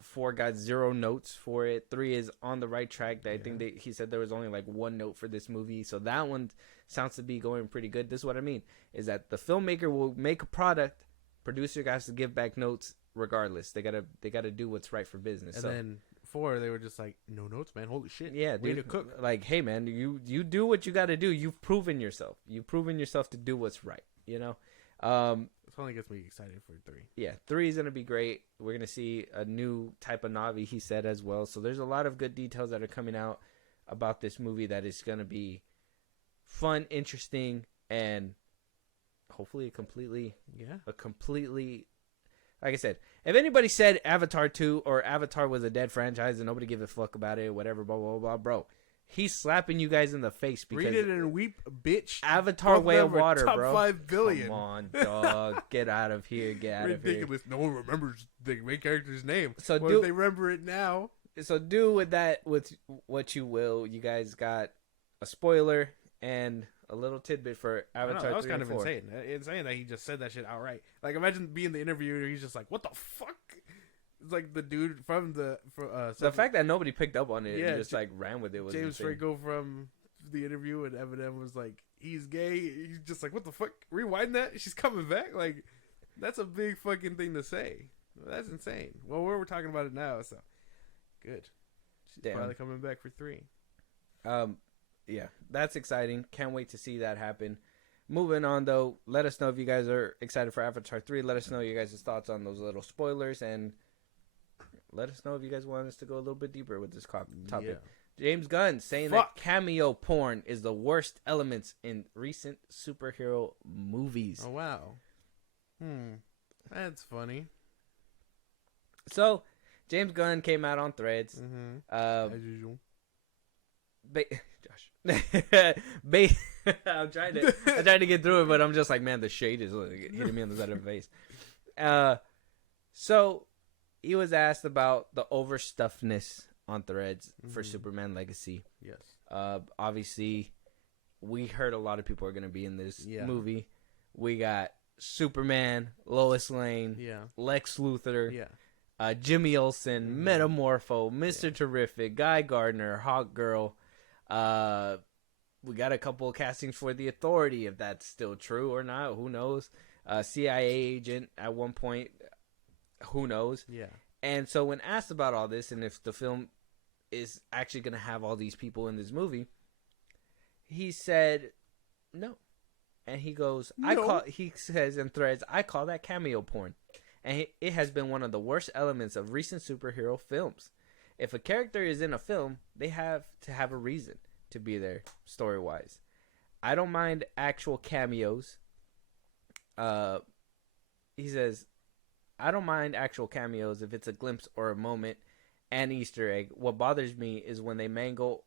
4 got 0 notes for it. 3 is on the right track. I think he said there was only like 1 note for this movie, so that one sounds to be going pretty good. This is what I mean: is that the filmmaker will make a product, producer has to give back notes. Regardless, they gotta do what's right for business. And then 4, they were just like, no notes, man. Holy shit. Yeah, way dude, to cook. Like, hey, man, you do what you gotta do. You've proven yourself. You've proven yourself to do what's right. You know. It only gets me excited for 3. Yeah, 3 is gonna be great. We're gonna see a new type of Na'vi, he said as well. So there's a lot of good details that are coming out about this movie that is gonna be fun, interesting, and hopefully a completely. Like I said, if anybody said Avatar 2 or Avatar was a dead franchise and nobody give a fuck about it, whatever, blah, blah, blah, bro, he's slapping you guys in the face because... Read it and weep, bitch. Avatar Way of Water, top bro. 5 billion. Come on, dog. Get out of here. Get out of here. Ridiculous. No one remembers the main character's name. So they remember it now. So do with that with what you will. You guys got a spoiler and a little tidbit for Avatar 3 that was kind of 4. insane. Insane that he just said that shit outright. Like, imagine being the interviewer. He's just like, "What the fuck?" It's like the dude from the fact that nobody picked up on it and just like ran with it was James insane. Franco from the interview, and Eminem was like, "He's gay." He's just like, "What the fuck?" Rewind that. She's coming back. Like, that's a big fucking thing to say. That's insane. Well, we're talking about it now, so good. She's probably coming back for 3. Yeah, that's exciting. Can't wait to see that happen. Moving on, though, let us know if you guys are excited for Avatar 3. Let us know your guys' thoughts on those little spoilers, and let us know if you guys want us to go a little bit deeper with this topic. Yeah. James Gunn saying that cameo porn is the worst elements in recent superhero movies. Oh, wow. That's funny. So, James Gunn came out on Threads. As usual. Josh. I'm trying to get through it, but I'm just like, man, the shade is hitting me on the side of the face. So he was asked about the overstuffedness on Threads for Superman Legacy. Yes. Obviously, we heard a lot of people are going to be in this movie. We got Superman, Lois Lane, Lex Luthor, Jimmy Olsen, Metamorpho, Mr. Terrific, Guy Gardner, Hawkgirl. We got a couple of castings for the Authority, if that's still true or not. Who knows? CIA agent at one point. Who knows? Yeah. And so when asked about all this and if the film is actually going to have all these people in this movie, he said no. And he goes, no. He says in Threads, I call that cameo porn. And it has been one of the worst elements of recent superhero films. If a character is in a film, they have to have a reason to be there, story-wise. I don't mind actual cameos. He says, I don't mind actual cameos if it's a glimpse or a moment and Easter egg. What bothers me is when they mangle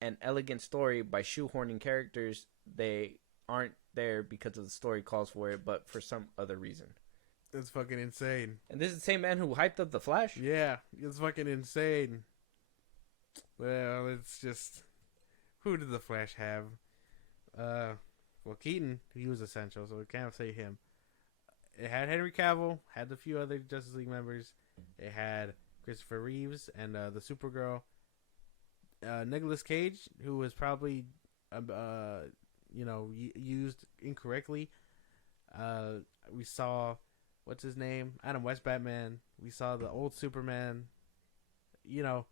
an elegant story by shoehorning characters they aren't there because of the story calls for it, but for some other reason. That's fucking insane. And this is the same man who hyped up the Flash. Yeah, it's fucking insane. Well, it's just, who did the Flash have? Well, Keaton, he was essential, so we can't say him. It had Henry Cavill, had a few other Justice League members. It had Christopher Reeves and the Supergirl. Nicolas Cage, who was probably, used incorrectly. We saw, what's his name? Adam West Batman. We saw the old Superman. The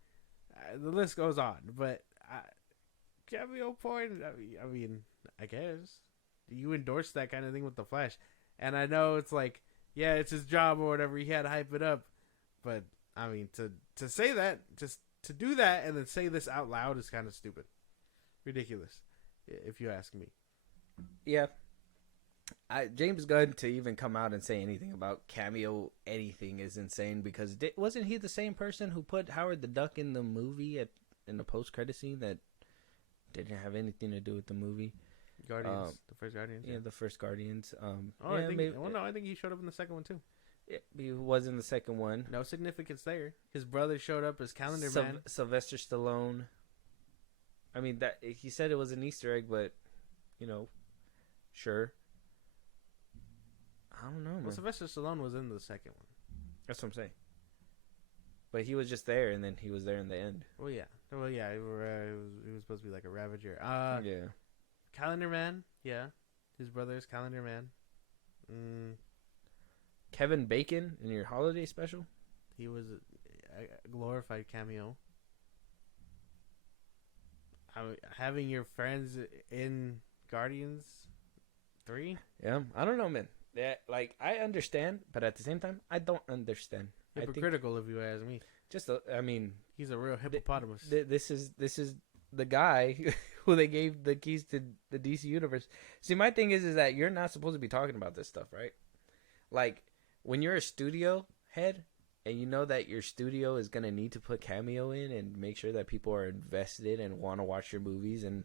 list goes on. But Cameo Porn, I mean, I guess you endorse that kind of thing with the Flash, and I know it's like, yeah, it's his job or whatever. He had to hype it up, but I mean, to say that, just to do that, and then say this out loud is kind of stupid, ridiculous, if you ask me. Yeah, James Gunn to even come out and say anything about Cameo anything is insane, because wasn't he the same person who put Howard the Duck in the movie in the post-credit scene that didn't have anything to do with the movie? Guardians, the first Guardians. Yeah, the first Guardians. I think he showed up in the second one too. Yeah, he was in the second one. No significance there. His brother showed up as Calendar Man. Sylvester Stallone. I mean, that he said it was an Easter egg, but sure. I don't know, man. Well, Sylvester Stallone was in the second one. That's what I'm saying. But he was just there, and then he was there in the end. Well, yeah. He was supposed to be like a Ravager. Yeah. Calendar Man, yeah. His brother is Calendar Man. Kevin Bacon in your holiday special? He was a glorified cameo. Having your friends in Guardians 3? Yeah, I don't know, man. That, like, I understand, but at the same time, I don't understand. Hypocritical, if you ask me. He's a real hippopotamus. This is the guy who they gave the keys to the DC universe. See, my thing is that you're not supposed to be talking about this stuff, right? Like, when you're a studio head and you know that your studio is going to need to put Cameo in and make sure that people are invested and want to watch your movies and,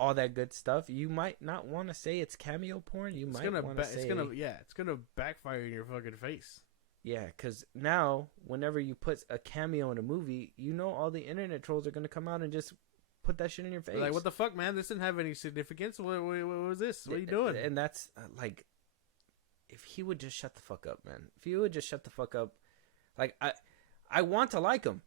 all that good stuff, you might not want to say it's Cameo Porn. You might want to say... It's going to backfire in your fucking face. Yeah, because now, whenever you put a cameo in a movie, all the internet trolls are going to come out and just put that shit in your face. Like, what the fuck, man? This didn't have any significance. What was this? What are you doing? And that's, if he would just shut the fuck up, man. If he would just shut the fuck up. Like, I want to like him.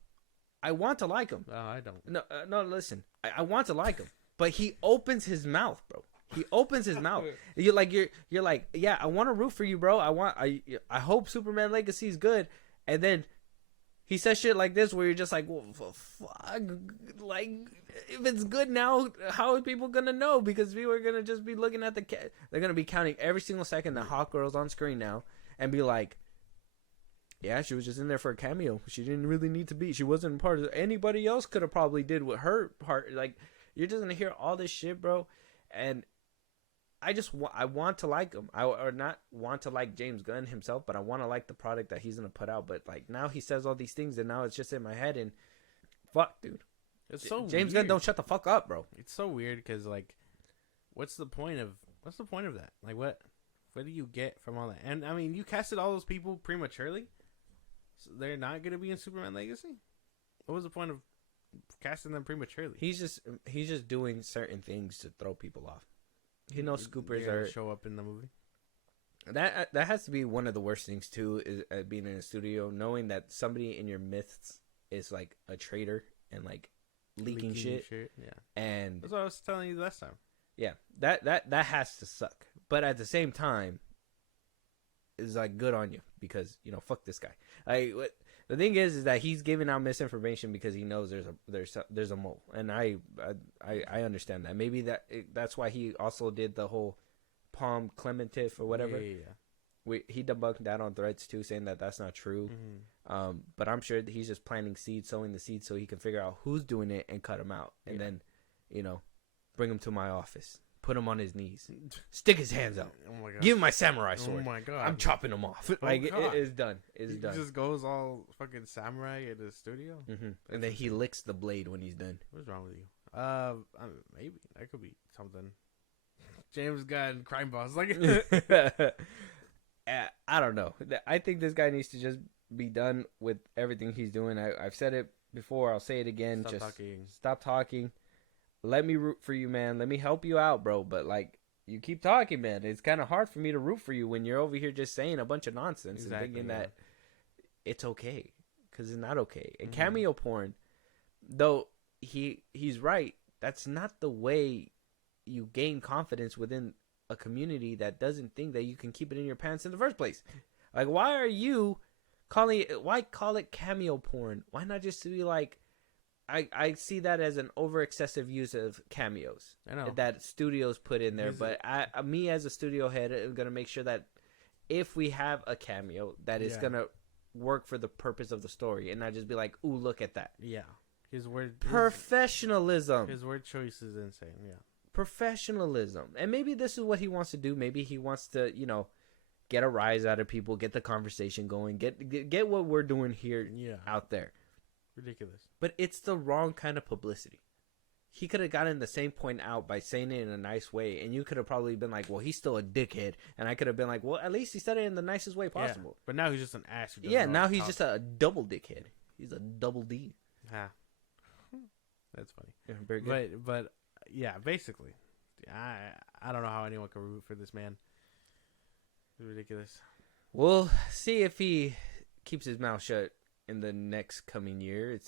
I want to like him. Oh, I don't. No, listen. I want to like him. But he opens his mouth, bro. He opens his mouth. You're like, yeah, I want to root for you, bro. I hope Superman Legacy is good. And then he says shit like this, where you're just like, well, fuck. Like, if it's good now, how are people gonna know? Because people are gonna just be looking at they're gonna be counting every single second that Hawk Girl's on screen now, and be like, yeah, she was just in there for a cameo. She didn't really need to be. She wasn't part of it. Anybody else could have probably did with her part. Like, you're just gonna hear all this shit, bro, and I want to like him. Or not want to like James Gunn himself, but I want to like the product that he's going to put out. But, like, now he says all these things, and now it's just in my head, and fuck, dude. It's so James weird. Gunn, don't shut the fuck up, bro. It's so weird, because, like, what's the point of that? Like, what do you get from all that? And, I mean, you casted all those people prematurely, so they're not going to be in Superman Legacy? What was the point of casting them prematurely? He's just doing certain things to throw people off. He knows scoopers are show up in the movie. That has to be one of the worst things too, is being in a studio, knowing that somebody in your midst is like a traitor and like leaking shit. Yeah, and that's what I was telling you last time. Yeah, that has to suck. But at the same time, it's like, good on you, because fuck this guy. The thing is that he's giving out misinformation because he knows there's a mole, and I understand that. Maybe that's why he also did the whole Palm Clementif or whatever. Yeah. He debunked that on Threads too, saying that that's not true. Mm-hmm. But I'm sure that he's just planting seeds, sowing the seeds, so he can figure out who's doing it and cut him out, and then bring him to my office. Put him on his knees. Stick his hands out. Oh my god. Give him my samurai sword. Oh my god. I'm chopping him off. It's done. It's done. He just goes all fucking samurai in the studio. Mm-hmm. And then he licks the blade when he's done. What's wrong with you? Maybe that could be something. James Gunn, crime boss, like. I don't know. I think this guy needs to just be done with everything he's doing. I've said it before. I'll say it again. Stop talking. Let me root for you, man. Let me help you out, bro. But like, you keep talking, man. It's kind of hard for me to root for you when you're over here just saying a bunch of nonsense and thinking that it's okay, because it's not okay. And Cameo Porn, though he's right. That's not the way you gain confidence within a community that doesn't think that you can keep it in your pants in the first place. Like, why are you why call it cameo porn? Why not just be like, I see that as an over excessive use of cameos. I know that studios put in there, but me as a studio head, I'm gonna make sure that if we have a cameo, that it's gonna work for the purpose of the story, and not just be like, "Ooh, look at that." Yeah, professionalism. His word choice is insane. Yeah, professionalism, and maybe this is what he wants to do. Maybe he wants to, get a rise out of people, get the conversation going, get what we're doing here out there. Ridiculous. But it's the wrong kind of publicity. He could have gotten the same point out by saying it in a nice way, and you could have probably been like, well, he's still a dickhead. And I could have been like, well, at least he said it in the nicest way possible. Yeah, but now he's just an ass. Who now he's just a double dickhead. He's a double D. That's funny. Yeah, very good. But yeah, basically, I don't know how anyone can root for this man. It's ridiculous. We'll see if he keeps his mouth shut in the next coming year.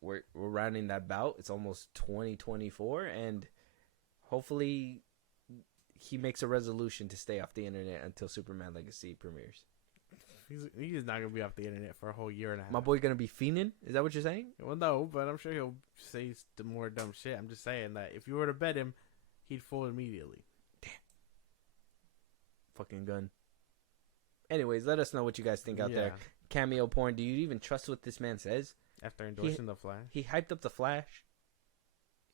We're rounding that bout. It's almost 2024, and hopefully he makes a resolution to stay off the internet until Superman Legacy premieres. He's not gonna be off the internet for a whole year and a half. My boy gonna be fiending? Is that what you're saying? Well, no, but I'm sure he'll say some more dumb shit. I'm just saying that if you were to bet him, he'd fold immediately. Damn. Fucking Gunn. Anyways, let us know what you guys think out there. Cameo Porn. Do you even trust what this man says? After endorsing The Flash? He hyped up The Flash.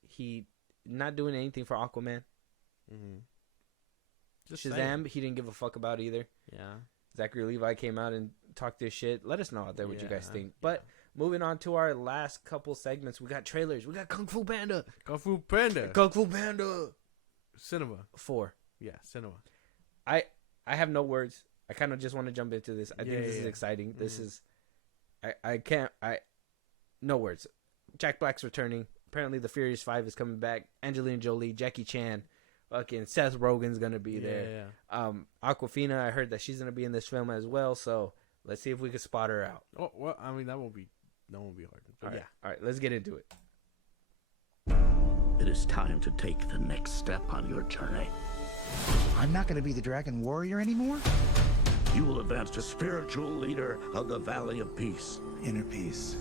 He not doing anything for Aquaman. Mm-hmm. Shazam, saying. he didn't give a fuck about either. Yeah. Zachary Levi came out and talked this shit. Let us know out there what you guys think. But moving on to our last couple segments, we got trailers. We got Kung Fu Panda. Kung Fu Panda. Kung Fu Panda. Cinema. 4. Yeah, cinema. I have no words. I kind of just want to jump into this. I think this is exciting. Mm-hmm. This is... No words. Jack Black's returning. Apparently the Furious 5 is coming back. Angelina Jolie, Jackie Chan. Fucking Seth Rogen's going to be there. Yeah. Awkwafina, I heard that she's going to be in this film as well. So let's see if we can spot her out. Oh, well, I mean, that won't be hard. But All right, let's get into it. It is time to take the next step on your journey. I'm not going to be the Dragon Warrior anymore? You will advance to spiritual leader of the Valley of Peace. Inner peace.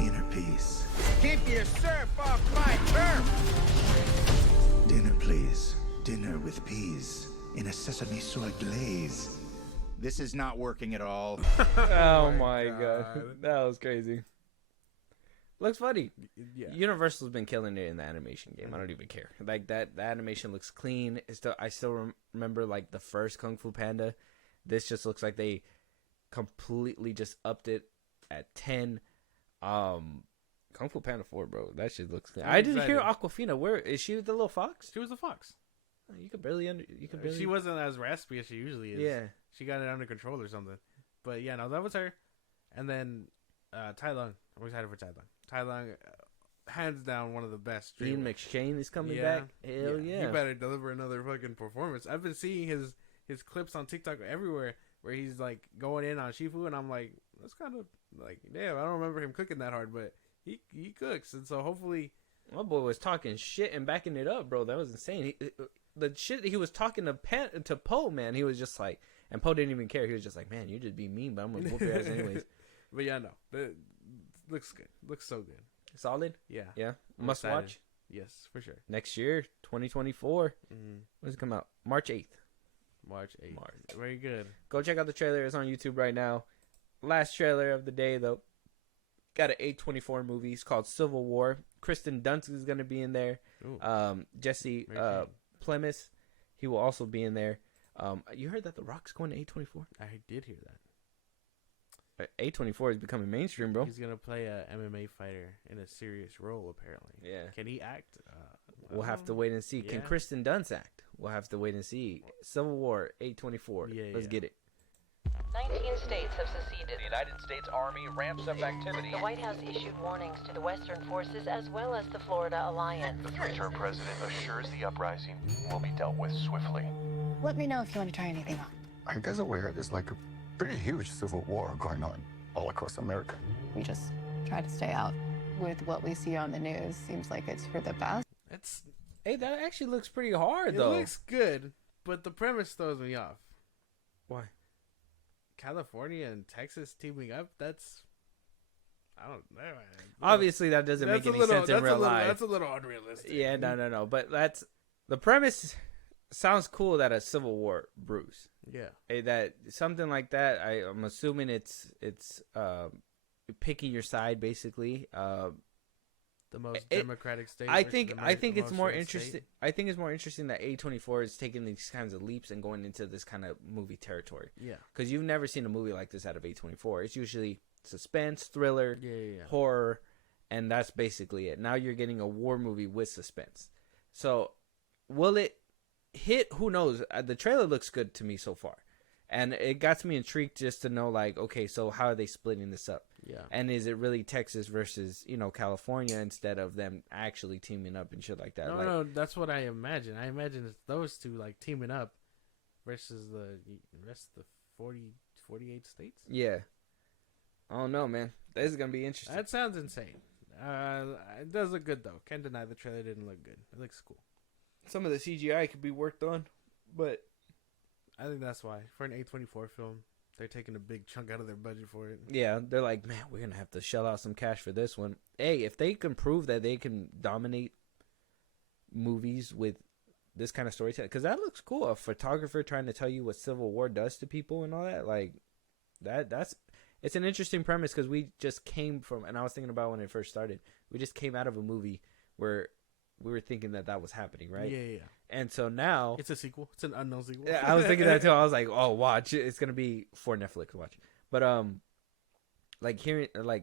Inner peace. Keep your surf off my turf! Dinner, please. Dinner with peas in a sesame soy glaze. This is not working at all. Oh my god. That was crazy. Looks funny. Yeah. Universal's been killing it in the animation game. I don't even care. Like that, the animation looks clean. I still remember like the first Kung Fu Panda. This just looks like they completely just upped it at 10. Kung Fu Panda 4, bro. That shit looks clean. I didn't hear Awkwafina. Where is she? The little fox? She was the fox. You could barely. She wasn't as raspy as she usually is. Yeah. She got it under control or something. But yeah, no, that was her. And then Tai Lung. I'm excited for Tai Lung. Tai Lung, hands down, one of the best. Ian McShane is coming back. Hell yeah. He better deliver another fucking performance. I've been seeing his clips on TikTok everywhere where he's like going in on Shifu, and I'm like, that's kind of like, damn, I don't remember him cooking that hard, but he cooks, and so hopefully. My boy was talking shit and backing it up, bro. That was insane. The shit he was talking to Poe, man, he was just like, and Poe didn't even care. He was just like, man, you just be mean, but I'm gonna whoop your ass anyways. But yeah, no, looks good. Looks so good. Solid. Yeah. Must watch. Yes, for sure. Next year, 2024. Mm-hmm. When does it come out? March 8th. March 8th. Very good. Go check out the trailer. It's on YouTube right now. Last trailer of the day, though. Got an A24 movie. It's called Civil War. Kristen Dunst is going to be in there. Jesse Plemons, he will also be in there. You heard that The Rock's going to A24? I did hear that. A24 is becoming mainstream, bro. He's gonna play a MMA fighter in a serious role. Apparently. Yeah. Can he act? We'll have to wait and see. Can Yeah. Kristen Dunst act? We'll have to wait and see. Civil War, A24. Let's get it. 19 states have seceded. The United States Army ramps up activity. The White House issued warnings to the Western forces as well as the Florida Alliance. The three-term president assures the uprising will be dealt with swiftly. Let me know if you want to try anything on. Are you guys aware there's like a pretty huge civil war going on all across America? We just try to stay out. With what we see on the news, seems like it's for the best. Hey, that actually looks pretty hard, It though. looks good, but the premise throws me off. Why? California and Texas teaming up? That's... I don't know. Obviously, that doesn't make any sense in real life. That's a little unrealistic. Yeah, no. But that's... The premise sounds cool that a civil war brews. Yeah. Hey, that something like that, I'm assuming it's picking your side, basically. The most democratic state. I think it's more interesting. I think it's more interesting that A24 is taking these kinds of leaps and going into this kind of movie territory. Yeah, because you've never seen a movie like this out of A24. It's usually suspense, thriller, horror, and that's basically it. Now you're getting a war movie with suspense. So, will it hit? Who knows? The trailer looks good to me so far, and it got me intrigued just to know, like, okay, so how are they splitting this up? Yeah. And is it really Texas versus, California instead of them actually teaming up and shit like that? No, that's what I imagine. I imagine it's those two, like, teaming up versus the rest of the 48 states. Yeah. I don't know, man. This is going to be interesting. That sounds insane. It does look good, though. Can't deny the trailer didn't look good. It looks cool. Some of the CGI could be worked on, but I think that's why. For an A24 film, they're taking a big chunk out of their budget for it. Yeah, they're like, man, we're going to have to shell out some cash for this one. Hey, if they can prove that they can dominate movies with this kind of storytelling, because that looks cool. A photographer trying to tell you what Civil War does to people and all that, like, it's an interesting premise, because we just came from, and I was thinking about when it first started, we just came out of a movie where we were thinking that was happening, right? Yeah. And so now it's a sequel. It's an unknown sequel. Yeah, I was thinking that too. I was like, oh, watch. It's gonna be for Netflix to watch. But like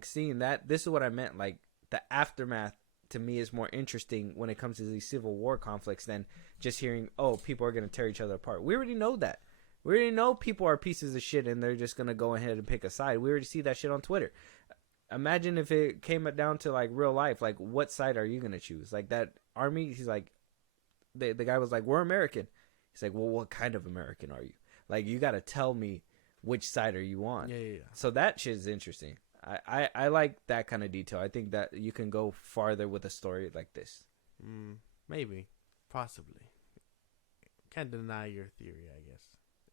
seeing that, this is what I meant. Like, the aftermath to me is more interesting when it comes to these Civil War conflicts than just hearing, oh, people are gonna tear each other apart. We already know that. We already know people are pieces of shit and they're just gonna go ahead and pick a side. We already see that shit on Twitter. Imagine if it came down to, like, real life. Like, what side are you gonna choose? Like, that army, he's like, the guy was like, we're American. He's like, well, what kind of American are you? Like, you got to tell me which side are you on. Yeah. So that shit is interesting. I like that kind of detail. I think that you can go farther with a story like this. Maybe. Possibly. Can't deny your theory, I guess.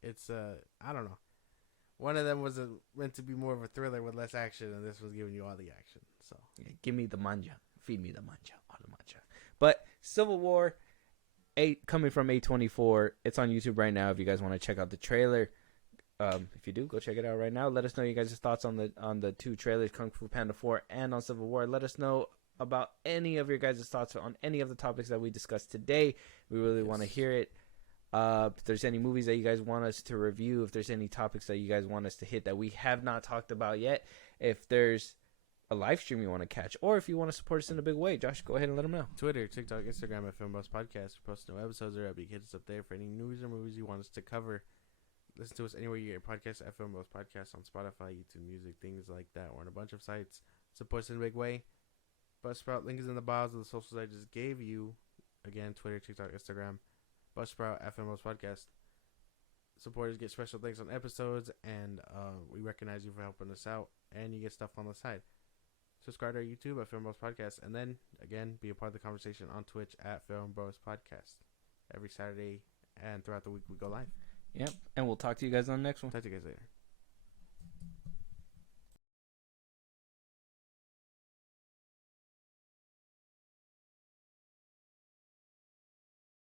It's, I don't know. One of them was meant to be more of a thriller with less action, and this was giving you all the action. So yeah, give me the manja. Feed me the manja. All the manja. But Civil War, coming from A24. It's on YouTube right now if you guys want to check out the trailer. If you do, go check it out right now. Let us know you guys' thoughts on the two trailers, Kung Fu Panda 4 and on Civil War. Let us know about any of your guys' thoughts on any of the topics that we discussed today. We really want to hear it. If there's any movies that you guys want us to review, if there's any topics that you guys want us to hit that we have not talked about yet, if there's a live stream you want to catch, or if you want to support us in a big way, Josh, go ahead and let them know. Twitter, TikTok, Instagram at FIlmBros Podcast. We post new episodes or upbeat hits up there for any news or movies you want us to cover. Listen to us anywhere you get your podcast at FIlmBros Podcast on Spotify, YouTube Music, things like that. We're on a bunch of sites. Support us in a big way. Buzzsprout, link is in the bios of the socials I just gave you. Again, Twitter, TikTok, Instagram. Buzzsprout, FIlmBros Podcast. Supporters get special thanks on episodes, and we recognize you for helping us out, and you get stuff on the side. Subscribe to our YouTube at FIlmBros Podcast, and then, again, be a part of the conversation on Twitch at FIlmBros Podcast. Every Saturday and throughout the week we go live. Yep, and we'll talk to you guys on the next one. Talk to you guys later.